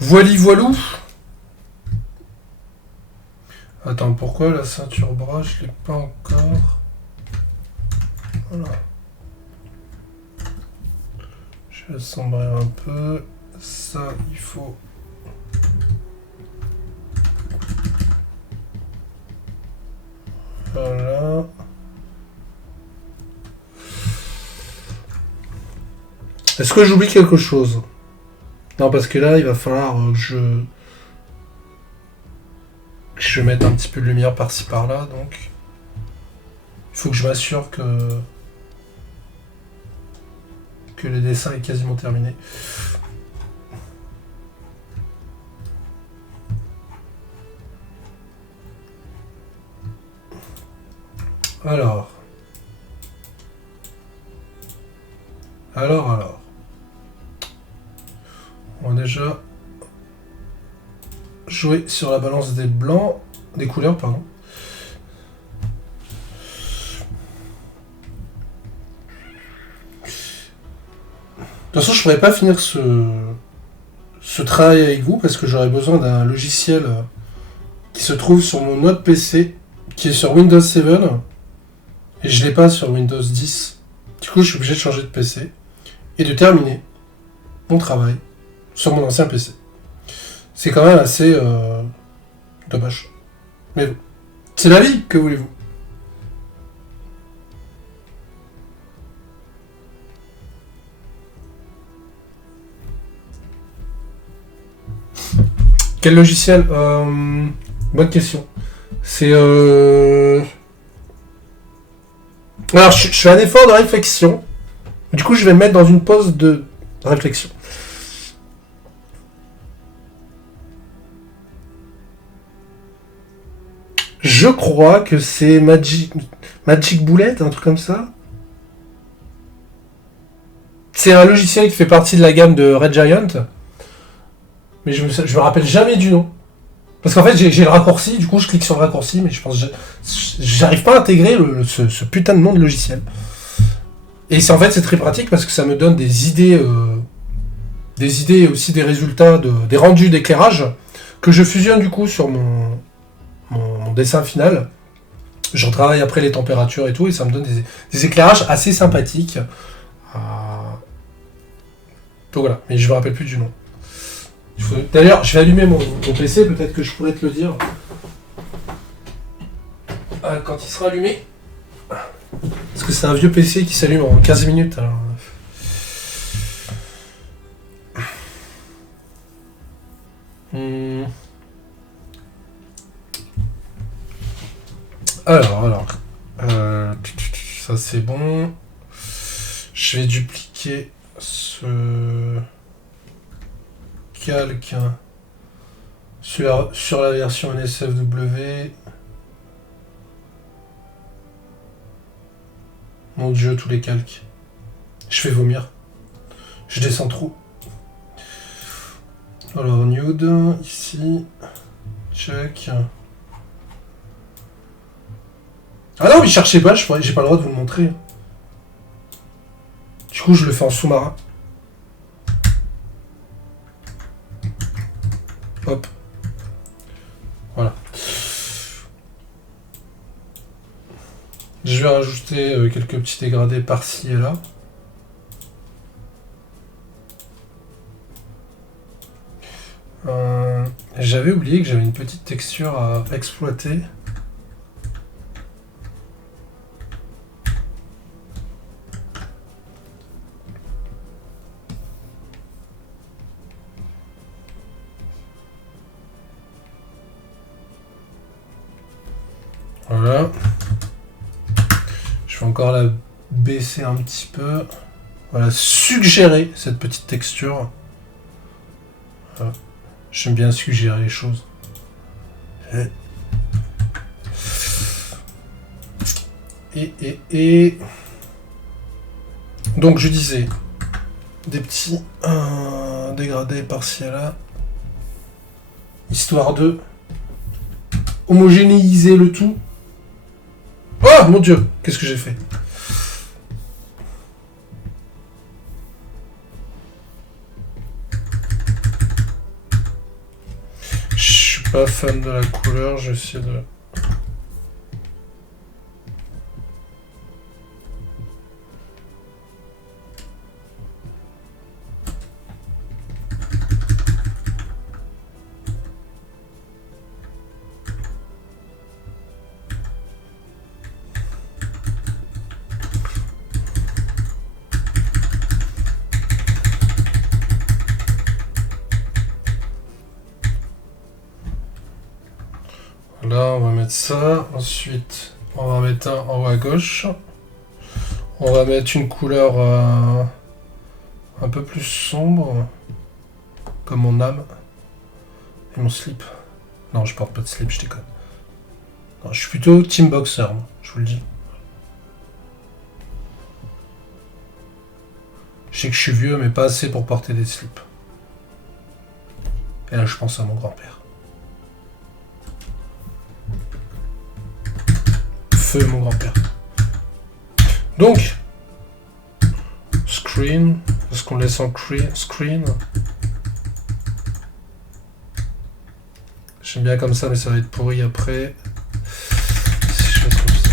Voili voilou. Attends, pourquoi la ceinture bras, je l'ai pas encore. Voilà. Je vais sombrer un peu. Ça, il faut... Voilà. Est-ce que j'oublie quelque chose? Non, parce que là, il va falloir que je mette un petit peu de lumière par-ci par-là, donc il faut que je m'assure que le dessin est quasiment terminé. Alors. On va déjà jouer sur la balance des blancs, des couleurs, pardon. De toute façon, je pourrais pas finir ce travail avec vous parce que j'aurais besoin d'un logiciel qui se trouve sur mon autre PC, qui est sur Windows 7, et je l'ai pas sur Windows 10. Du coup, je suis obligé de changer de PC et de terminer mon travail sur mon ancien PC. C'est quand même assez dommage. Mais bon, c'est la vie, que voulez-vous? Quel logiciel? Bonne question. C'est... Alors, je fais un effort de réflexion. Du coup, je vais me mettre dans une pause de réflexion. Je crois que c'est Magic Bullet, un truc comme ça. C'est un logiciel qui fait partie de la gamme de Red Giant. mais je me rappelle jamais du nom. Parce qu'en fait, j'ai le raccourci, du coup, je clique sur le raccourci, mais je pense que j'arrive pas à intégrer ce putain de nom de logiciel. Et en fait, c'est très pratique parce que ça me donne des idées et aussi des résultats, des rendus d'éclairage que je fusionne du coup sur mon dessin final. Je retravaille après les températures et tout, et ça me donne des éclairages assez sympathiques. Donc voilà, mais je me rappelle plus du nom. D'ailleurs, je vais allumer mon PC, peut-être que je pourrais te le dire. Quand il sera allumé. Parce que c'est un vieux PC qui s'allume en 15 minutes. Alors. Ça c'est bon. Je vais dupliquer ce calque sur la version NSFW. Mon dieu, tous les calques. Je fais vomir. Je descends trop. Alors, nude, ici. Check. Ah non, mais cherchez pas, j'ai pas le droit de vous le montrer. Du coup, je le fais en sous-marin. Hop. Voilà. Je vais rajouter quelques petits dégradés par-ci et là. J'avais oublié que j'avais une petite texture à exploiter. Voilà. Je vais encore la baisser un petit peu. Voilà, suggérer cette petite texture. Voilà. J'aime bien suggérer les choses. Et... Donc je disais, des petits dégradés par-ci et là, histoire de homogénéiser le tout. Oh mon dieu, qu'est-ce que j'ai fait? Je suis pas fan de la couleur, je vais essayer de... Là, on va mettre ça. Ensuite, on va en mettre un en haut à gauche. On va mettre une couleur un peu plus sombre, comme mon âme et mon slip. Non, je porte pas de slip, je déconne. Non, je suis plutôt team boxer, moi, je vous le dis. Je sais que je suis vieux, mais pas assez pour porter des slips. Et là, je pense à mon grand-père. Feu mon grand-père. Donc, screen, est-ce qu'on laisse en screen? J'aime bien comme ça, mais ça va être pourri après. Si je fais comme ça.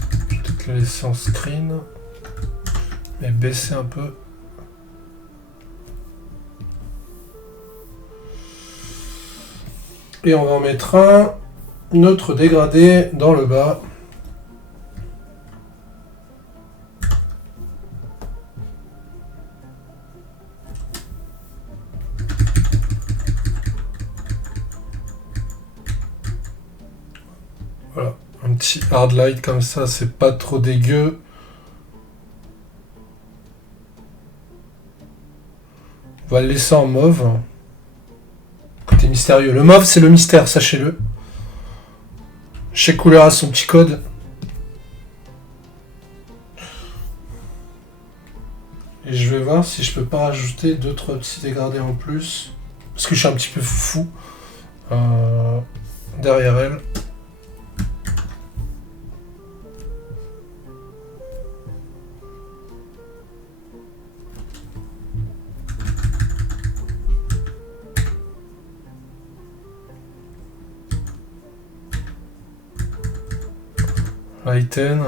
Je vais peut-être le laisser en screen, mais baisser un peu. Et on va en mettre un autre dégradé dans le bas. Voilà, un petit hard light comme ça, c'est pas trop dégueu. On va le laisser en mauve. Côté mystérieux. Le mauve, c'est le mystère, sachez-le. Chaque couleur a son petit code. Et je vais voir si je peux pas rajouter 2-3 petits dégradés en plus. Parce que je suis un petit peu fou derrière elle. Lighten.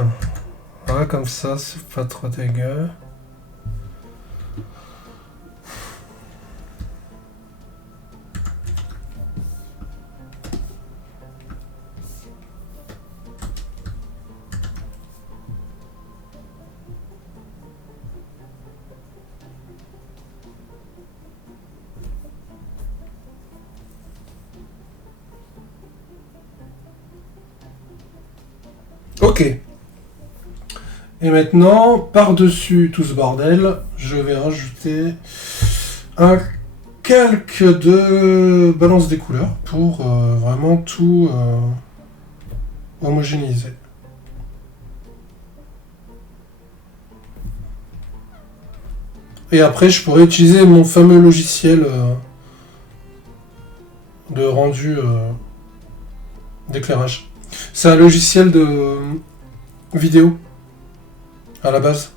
Voilà, comme ça, c'est pas trop dégueu. Ok. Et maintenant, par-dessus tout ce bordel, je vais rajouter un calque de balance des couleurs pour vraiment tout homogénéiser. Et après, je pourrais utiliser mon fameux logiciel de rendu d'éclairage. C'est un logiciel de vidéo à la base.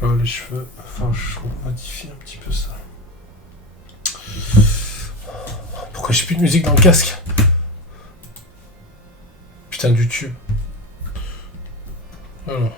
Voilà les cheveux. Enfin, je modifie un petit peu ça. Pourquoi j'ai plus de musique dans le casque? Putain du tube. Alors.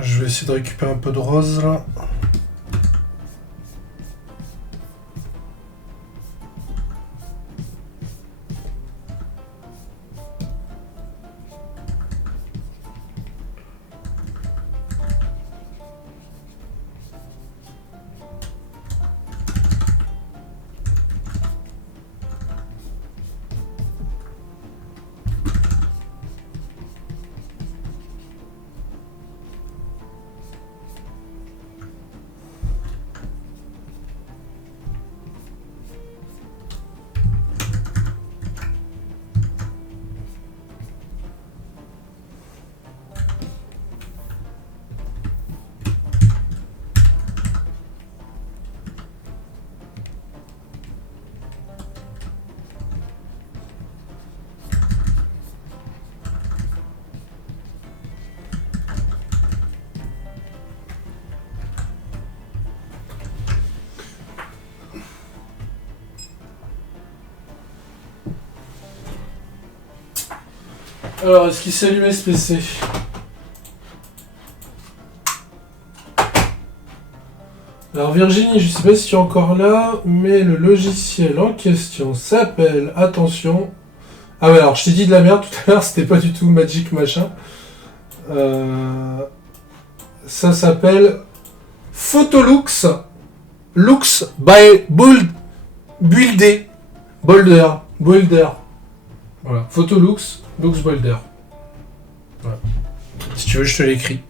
Je vais essayer de récupérer un peu de rose là. Alors, est-ce qu'il s'est allumé ce PC? Alors Virginie, je sais pas si tu es encore là, mais le logiciel en question s'appelle, attention... Ah ouais, alors je t'ai dit de la merde tout à l'heure, c'était pas du tout Magic machin. Ça s'appelle Photolux Lux by Builder. Builder. Voilà, Photolux Lux Builder. Voilà. Si tu veux, je te l'écris.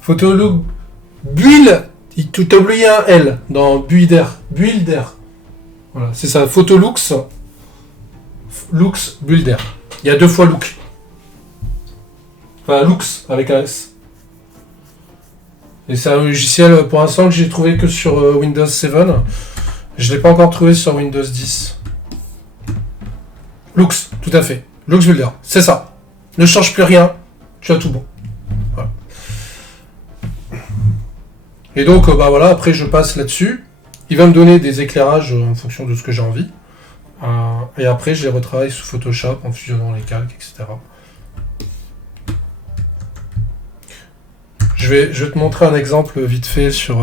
Photolux Build. Tu t'as oublié un L dans Builder. Builder. Voilà, c'est ça. Photolux Lux Builder. Il y a 2 fois look. Enfin, Lux avec un S. Et c'est un logiciel pour l'instant que j'ai trouvé que sur Windows 7. Je l'ai pas encore trouvé sur Windows 10. Lux, tout à fait. Lux Builder, c'est ça. Ne change plus rien. Tu as tout bon. Voilà. Et donc, bah voilà, après je passe là-dessus. Il va me donner des éclairages en fonction de ce que j'ai envie. Et après, je les retravaille sous Photoshop en fusionnant les calques, etc. Je vais te montrer un exemple vite fait sur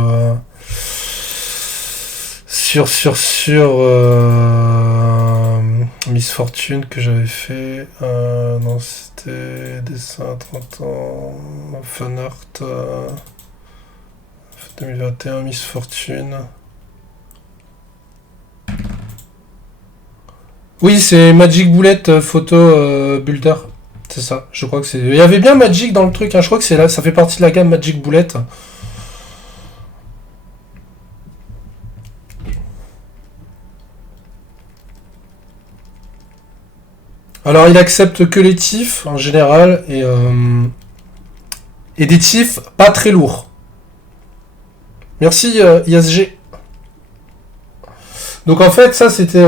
Miss Fortune que j'avais fait. Non, c'était dessin 30 ans, Fun Art 2021, Miss Fortune. Oui, c'est Magic Bullet Photo Builder. C'est ça, je crois que c'est... Il y avait bien Magic dans le truc, hein. Je crois que c'est là, ça fait partie de la gamme Magic Bullet. Alors, il accepte que les TIFF en général et des TIFF pas très lourds. Merci ISG. Donc en fait, ça c'était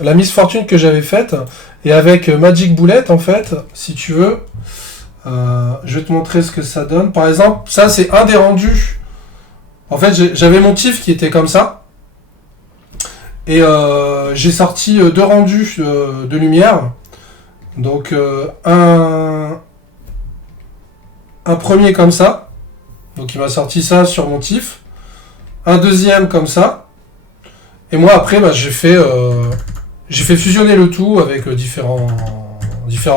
la Miss Fortune que j'avais faite. Et avec Magic Bullet, en fait, si tu veux, je vais te montrer ce que ça donne. Par exemple, ça c'est un des rendus. En fait, j'avais mon TIFF qui était comme ça. Et j'ai sorti 2 rendus de lumière. Donc un premier comme ça. Donc il m'a sorti ça sur mon TIFF. Un deuxième comme ça. Et moi après bah, j'ai fait fusionner le tout avec différents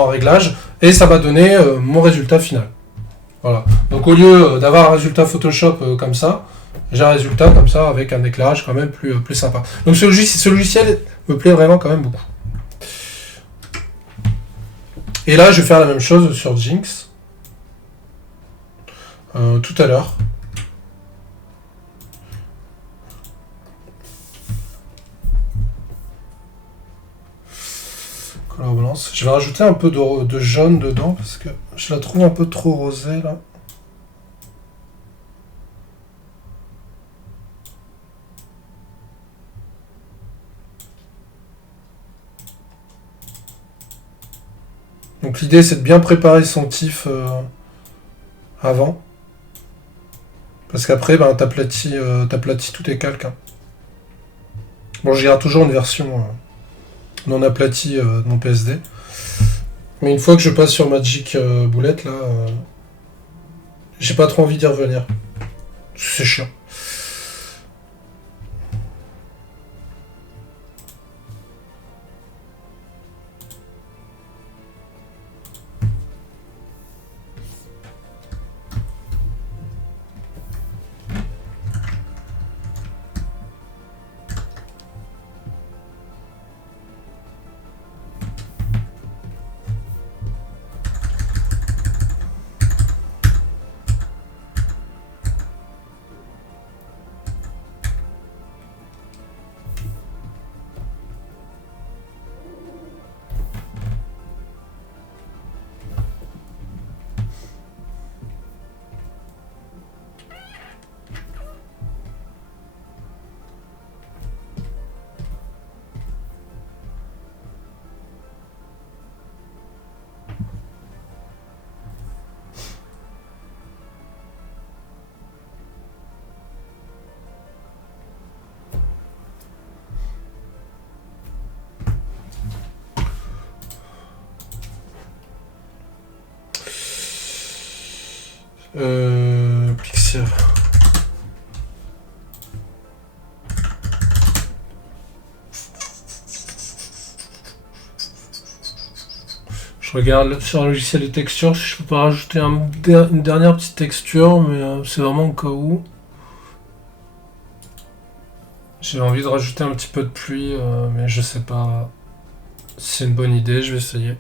réglages. Et ça m'a donné mon résultat final. Voilà. Donc au lieu d'avoir un résultat Photoshop comme ça, j'ai un résultat comme ça avec un éclairage quand même plus sympa. Donc ce logiciel me plaît vraiment quand même beaucoup. Et là, je vais faire la même chose sur Jinx. Tout à l'heure. Couleur blanche. Je vais rajouter un peu de jaune dedans parce que je la trouve un peu trop rosée là. Donc l'idée c'est de bien préparer son TIFF avant. Parce qu'après ben, t'aplatis tous tes calques. Hein. Bon, je garde toujours une version non aplatie de mon PSD. Mais une fois que je passe sur Magic Bullet, là, j'ai pas trop envie d'y revenir. C'est chiant. Pixel. Je regarde sur un logiciel de texture si je peux pas rajouter une dernière petite texture, mais c'est vraiment au cas où. J'ai envie de rajouter un petit peu de pluie, mais je sais pas si c'est une bonne idée, je vais essayer.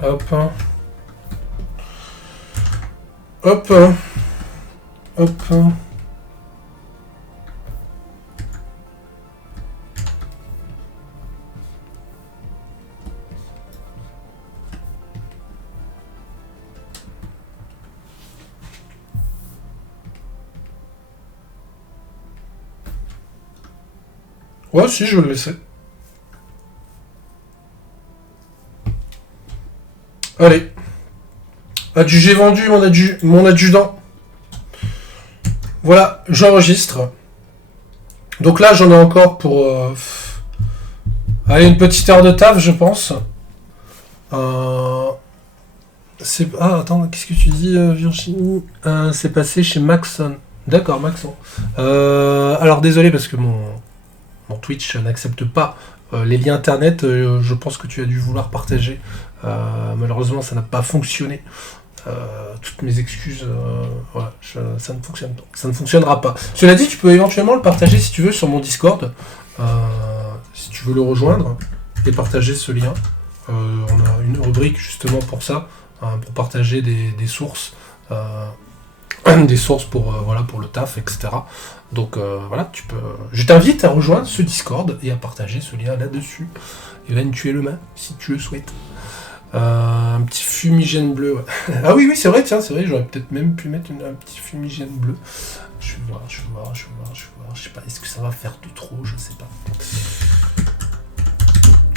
Hop. Hop. Hop. Ouais, si, je vais le laisser. Allez. J'ai vendu mon adjudant. Voilà, j'enregistre. Donc là, j'en ai encore pour... allez, une petite heure de taf, je pense. Ah, attends, qu'est-ce que tu dis, Virginie? C'est passé chez Maxon. D'accord, Maxon. Alors, désolé, parce que mon Twitch n'accepte pas les liens internet. Je pense que tu as dû vouloir partager. Malheureusement, ça n'a pas fonctionné. Toutes mes excuses, voilà, ça ne fonctionne pas. Ça ne fonctionnera pas. Cela dit, tu peux éventuellement le partager si tu veux sur mon Discord, si tu veux le rejoindre et partager ce lien. On a une rubrique justement pour ça, pour partager des sources, des sources pour voilà, pour le taf, etc. Donc voilà, je t'invite à rejoindre ce Discord et à partager ce lien là-dessus, éventuellement, si tu le souhaites. Un petit fumigène bleu. Ouais. Ah oui, c'est vrai, tiens, c'est vrai, j'aurais peut-être même pu mettre un petit fumigène bleu. Je vais voir. Je sais pas, est-ce que ça va faire de trop, je sais pas.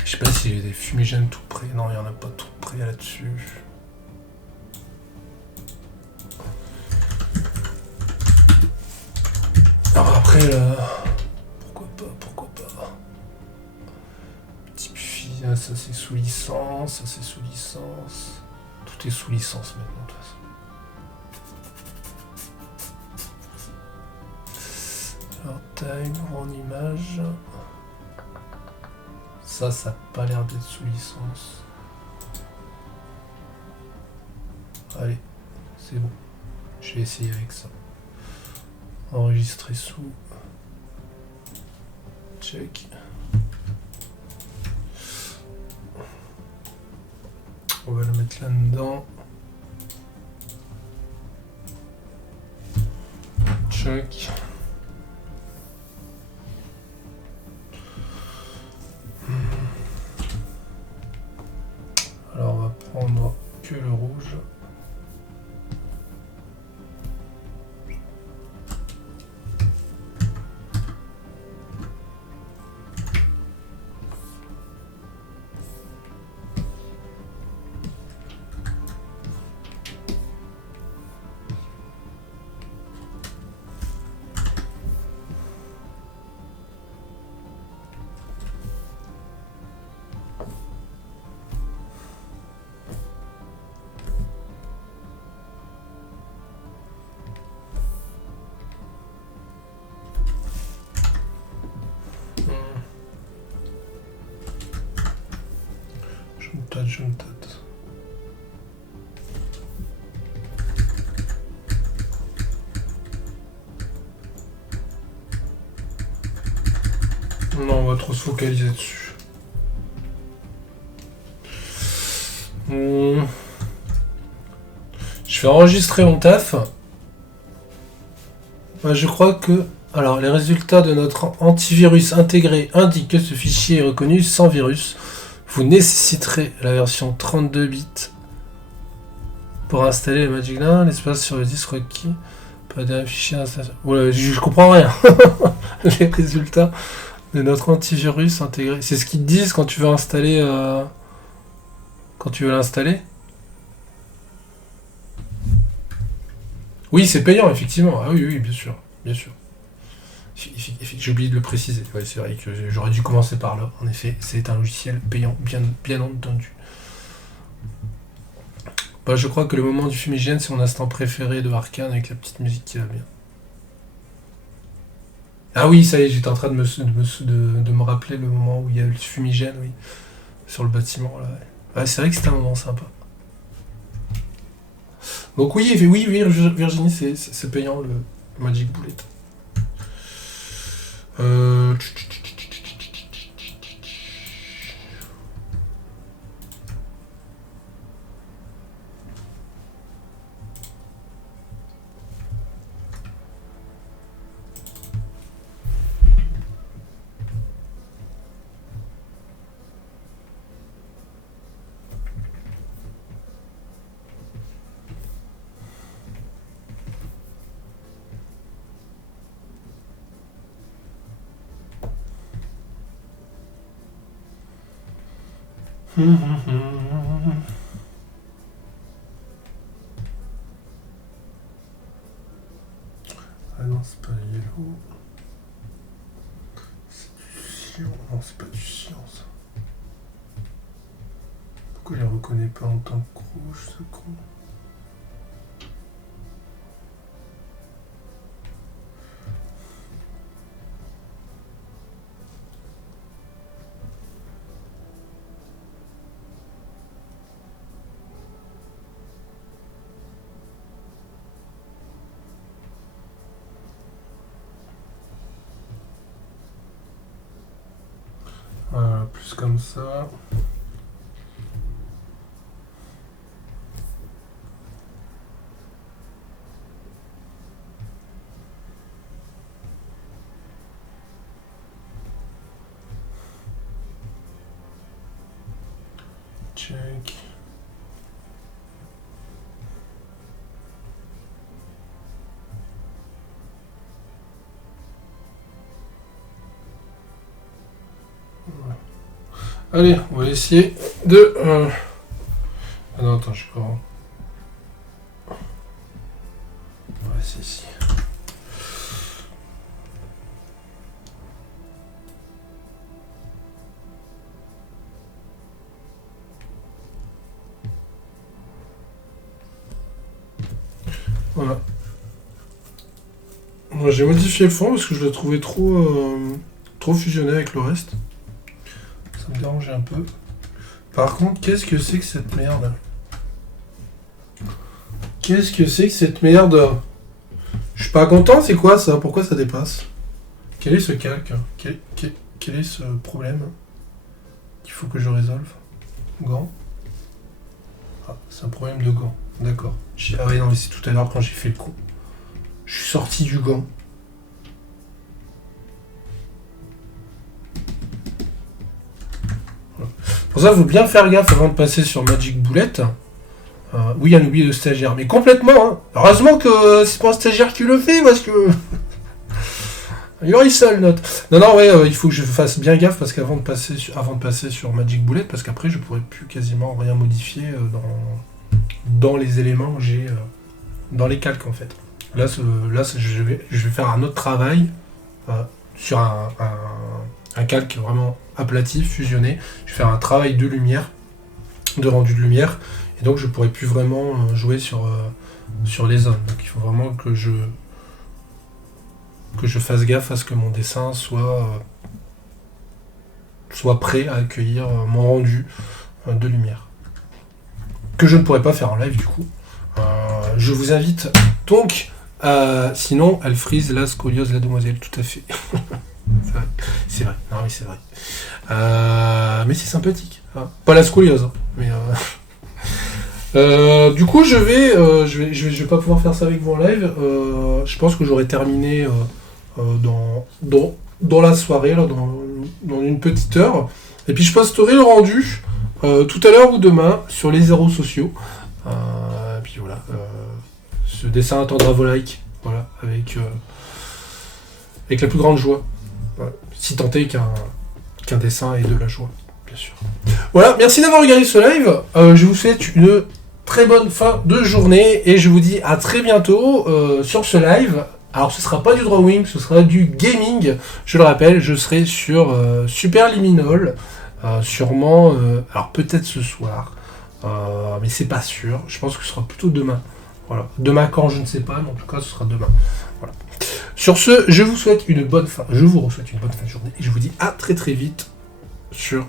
Je sais pas s'il y a des fumigènes tout près. Non, il y en a pas tout près là-dessus. Alors après, là... Pourquoi pas. Ça c'est sous licence, Tout est sous licence maintenant de toute façon. Alors taille, grande image. Ça n'a pas l'air d'être sous licence. Allez, c'est bon. Je vais essayer avec ça. Enregistrer sous. Check. On va le mettre là-dedans. Check. Alors on va prendre que le rouge. Je me tâte. Non, on va trop se focaliser dessus. Je vais enregistrer mon taf. Je crois que... Alors, les résultats de notre antivirus intégré indiquent que ce fichier est reconnu sans virus. Vous nécessiterez la version 32 bits pour installer le Magic Line, l'espace sur le disque requis. Pas d'un fichier d'installation. Ouais, je comprends rien. Les résultats de notre antivirus intégré. C'est ce qu'ils te disent quand tu veux installer. Quand tu veux l'installer. Oui, c'est payant, effectivement. Ah oui, oui, bien sûr. Bien sûr. J'ai oublié de le préciser. Ouais, c'est vrai que j'aurais dû commencer par là. En effet, c'est un logiciel payant, bien entendu. Bah, je crois que le moment du fumigène, c'est mon instant préféré de Arcane avec la petite musique qui va bien. Ah oui, ça y est, j'étais en train de me rappeler le moment où il y a eu le fumigène, oui, sur le bâtiment, là. Ouais, c'est vrai que c'était un moment sympa. Donc oui, oui, Virginie, c'est payant, le Magic Bullet. Euh... Ah non, c'est pas yellow. C'est du cyan. Non, c'est pas du cyan, ça. Pourquoi je les reconnais pas en tant que rouge, ce con? Voilà, plus comme ça. Check. Voilà. Allez, on va essayer de... Ah non, attends, je sais pas. Ouais, c'est ici. Voilà. Moi, j'ai modifié le fond parce que je le trouvais trop fusionné avec le reste. Ça me dérangeait un peu. Par contre, qu'est-ce que c'est que cette merde? Qu'est-ce que c'est que cette merde? Je suis pas content, c'est quoi ça? Pourquoi ça dépasse? Quel est ce calque? Quel est ce problème qu'il faut que je résolve? Gant? Ah, c'est un problème de gant. D'accord. Ah ouais, non, mais c'est tout à l'heure quand j'ai fait le con. Je suis sorti du gant. Voilà. Pour ça, il faut bien faire gaffe avant de passer sur Magic Bullet. Oui, un oubli de stagiaire. Mais complètement, hein. Heureusement que c'est pas un stagiaire qui le fait, parce que... Il aurait seul note. Non, ouais, il faut que je fasse bien gaffe, parce qu'avant de passer sur Magic Bullet, parce qu'après, je pourrais plus quasiment rien modifier dans les éléments que j'ai... dans les calques, en fait. Là, je vais faire un autre travail sur un calque vraiment aplati, fusionné. Je vais faire un travail de lumière, de rendu de lumière, et donc je pourrais plus vraiment jouer sur les zones. Donc il faut vraiment que je fasse gaffe à ce que mon dessin soit prêt à accueillir mon rendu de lumière. Que je ne pourrais pas faire en live du coup. Je vous invite donc... sinon, elle frise la scoliose, la demoiselle, tout à fait. C'est vrai. Non, oui, c'est vrai. Mais c'est sympathique. Hein. Pas la scoliose, hein, mais... du coup, je vais pas pouvoir faire ça avec vous en live. Je pense que j'aurai terminé dans la soirée, là, dans une petite heure. Et puis, je posterai le rendu tout à l'heure ou demain sur les réseaux sociaux. Et puis voilà. Ce dessin attendra vos likes, voilà, avec la plus grande joie. Ouais. Si tant est qu'un dessin ait de la joie, bien sûr. Voilà, merci d'avoir regardé ce live. Je vous souhaite une très bonne fin de journée et je vous dis à très bientôt sur ce live. Alors ce sera pas du drawing, ce sera du gaming. Je le rappelle, je serai sur Superliminal, sûrement, alors peut-être ce soir, mais c'est pas sûr. Je pense que ce sera plutôt demain. Voilà. Demain quand, je ne sais pas, mais en tout cas ce sera demain. Voilà. Sur ce, je vous souhaite une bonne fin. Je vous souhaite une bonne fin de journée et je vous dis à très très vite sur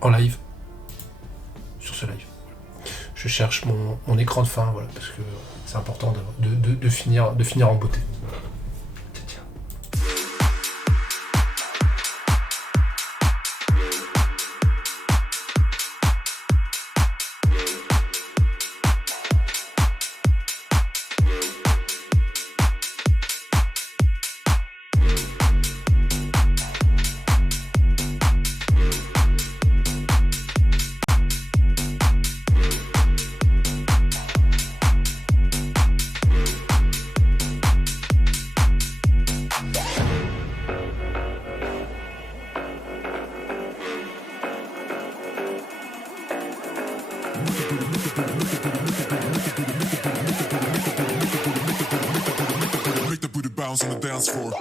en live. Sur ce live. Je cherche mon écran de fin, voilà, parce que c'est important de finir en beauté. Make the booty bounce on the dance floor.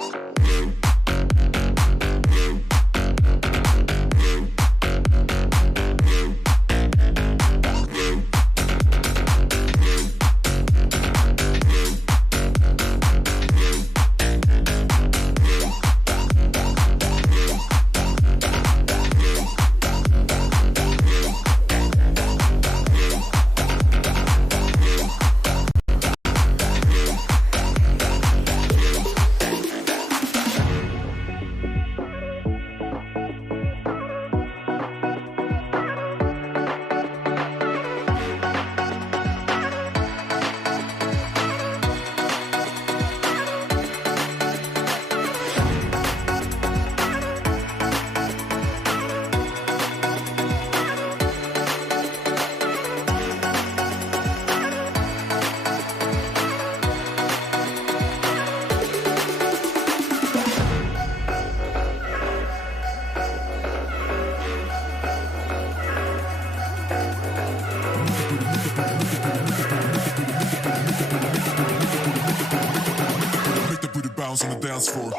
Make the booty bounce on the dance floor.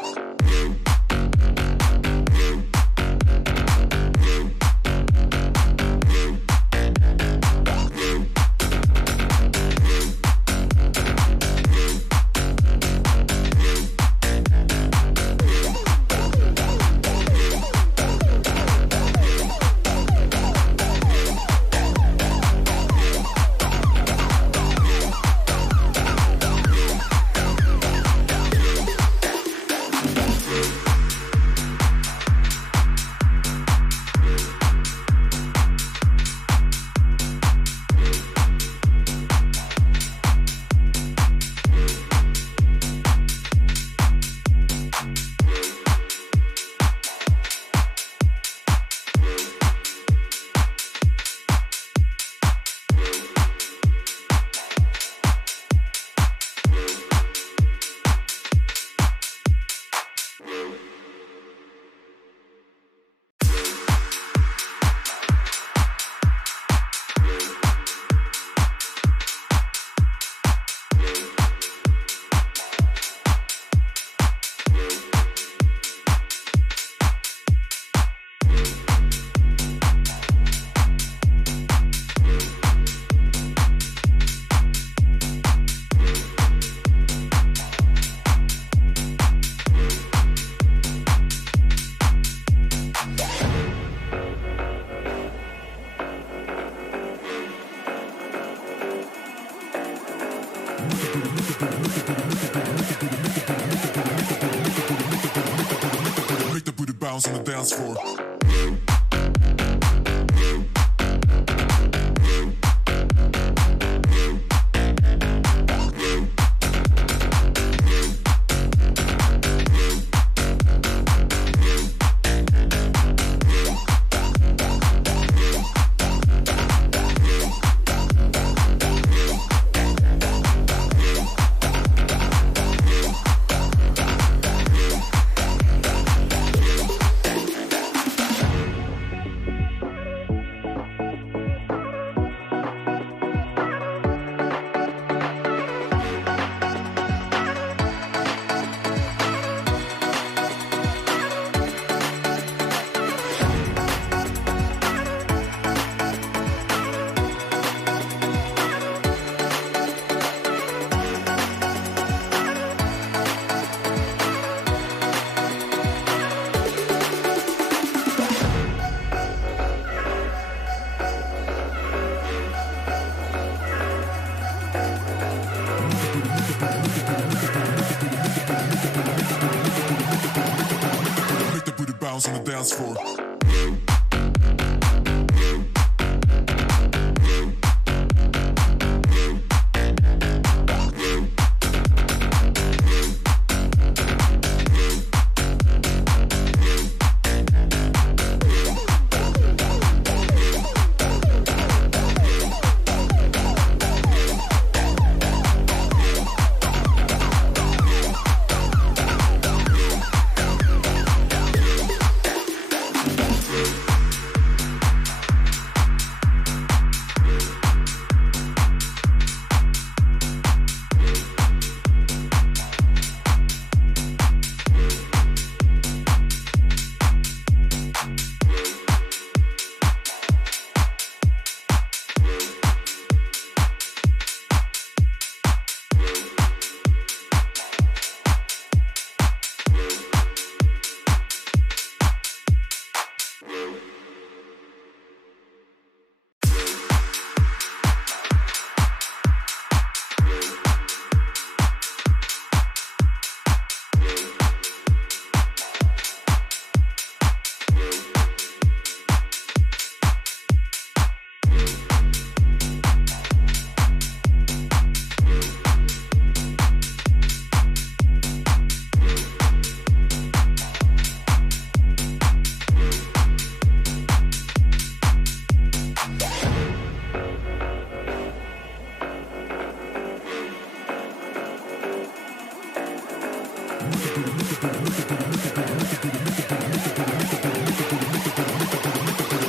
Make the booty bounce on the dance floor. bounce on the dance floor.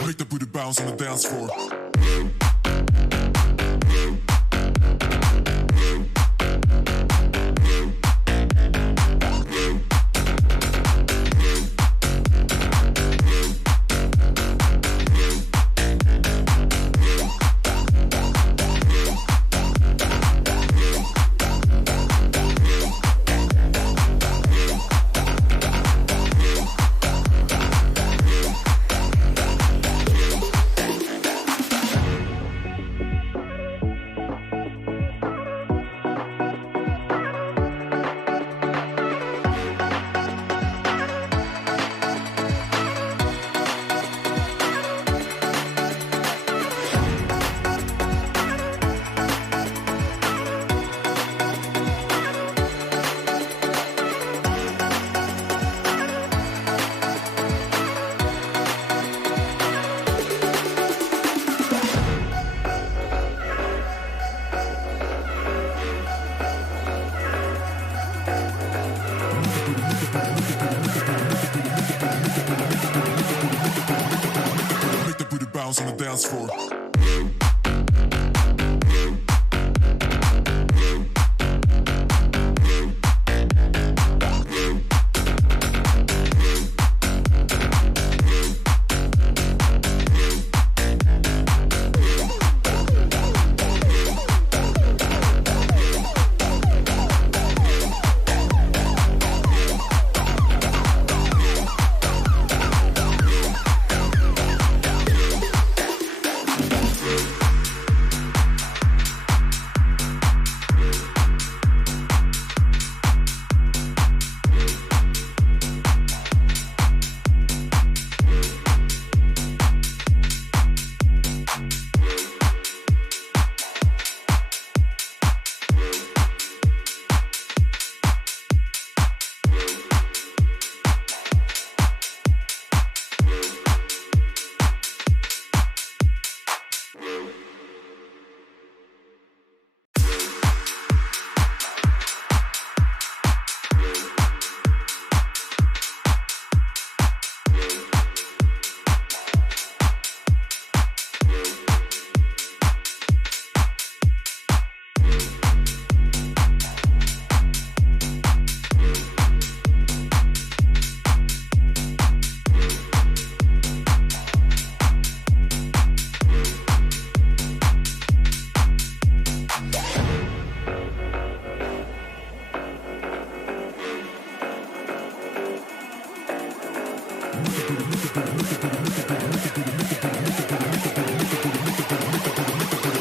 Make the booty bounce on the dance floor. Make the booty bounce on the dance floor.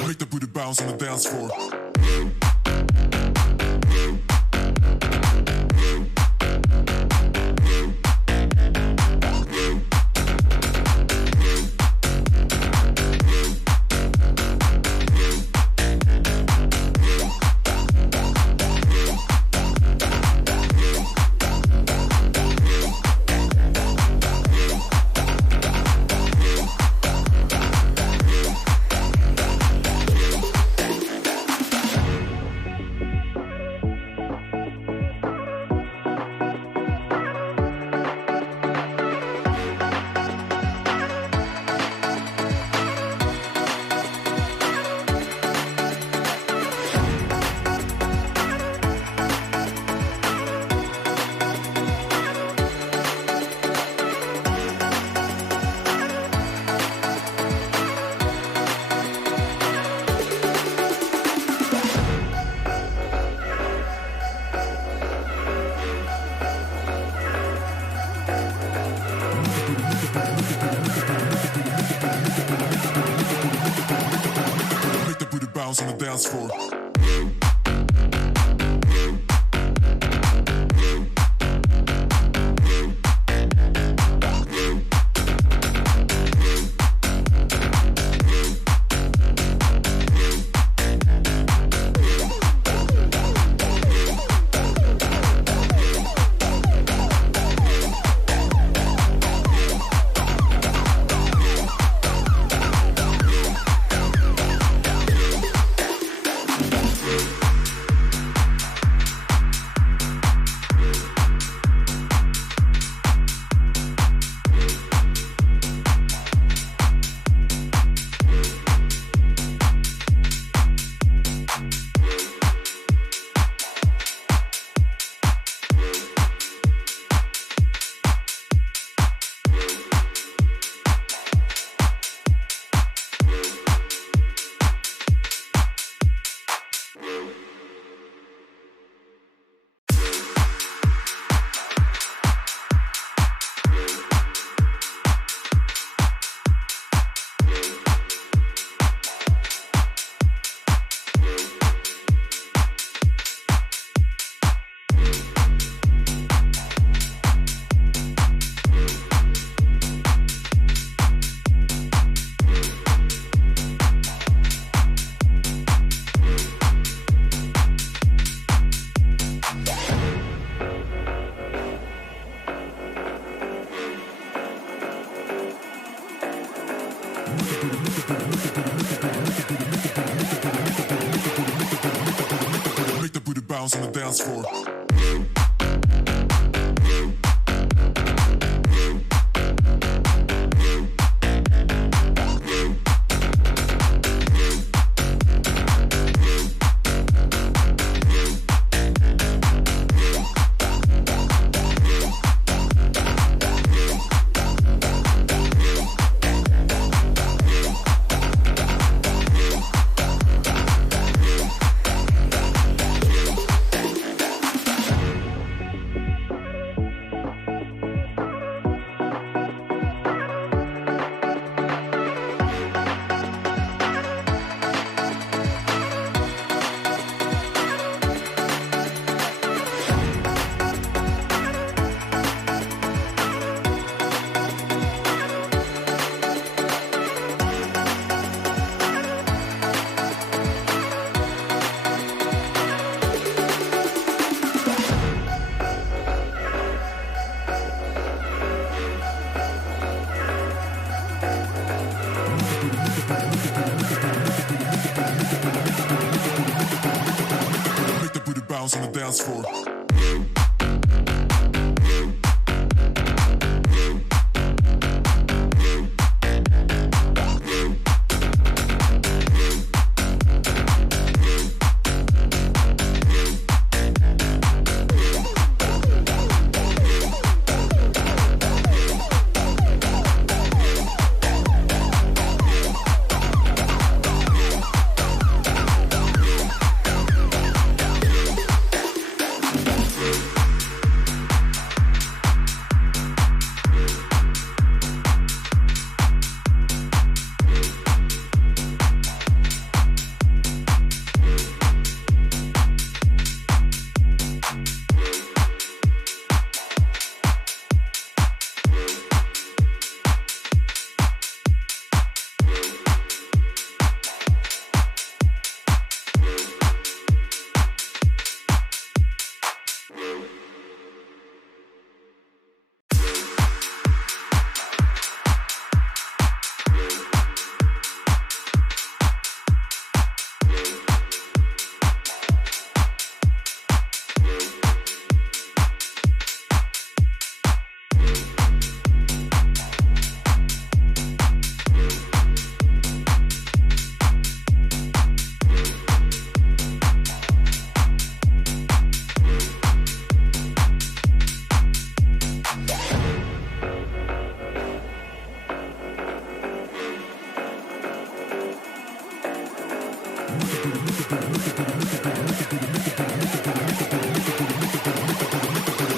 Make the booty bounce on the dance floor. bounce on the dance floor. Make the booty bounce on the dance floor. Make the booty bounce on the dance floor.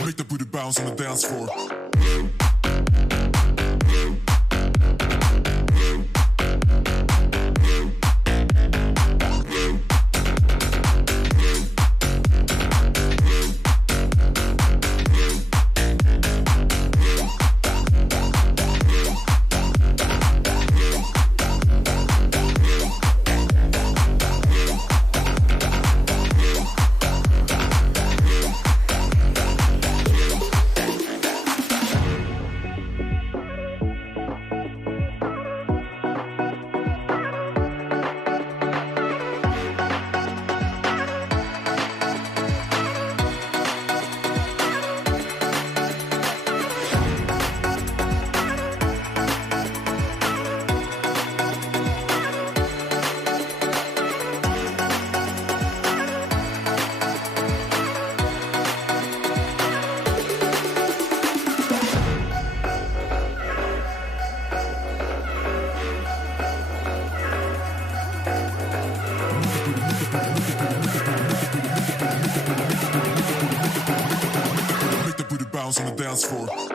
Make the booty bounce on the dance floor. bounce on the dance floor.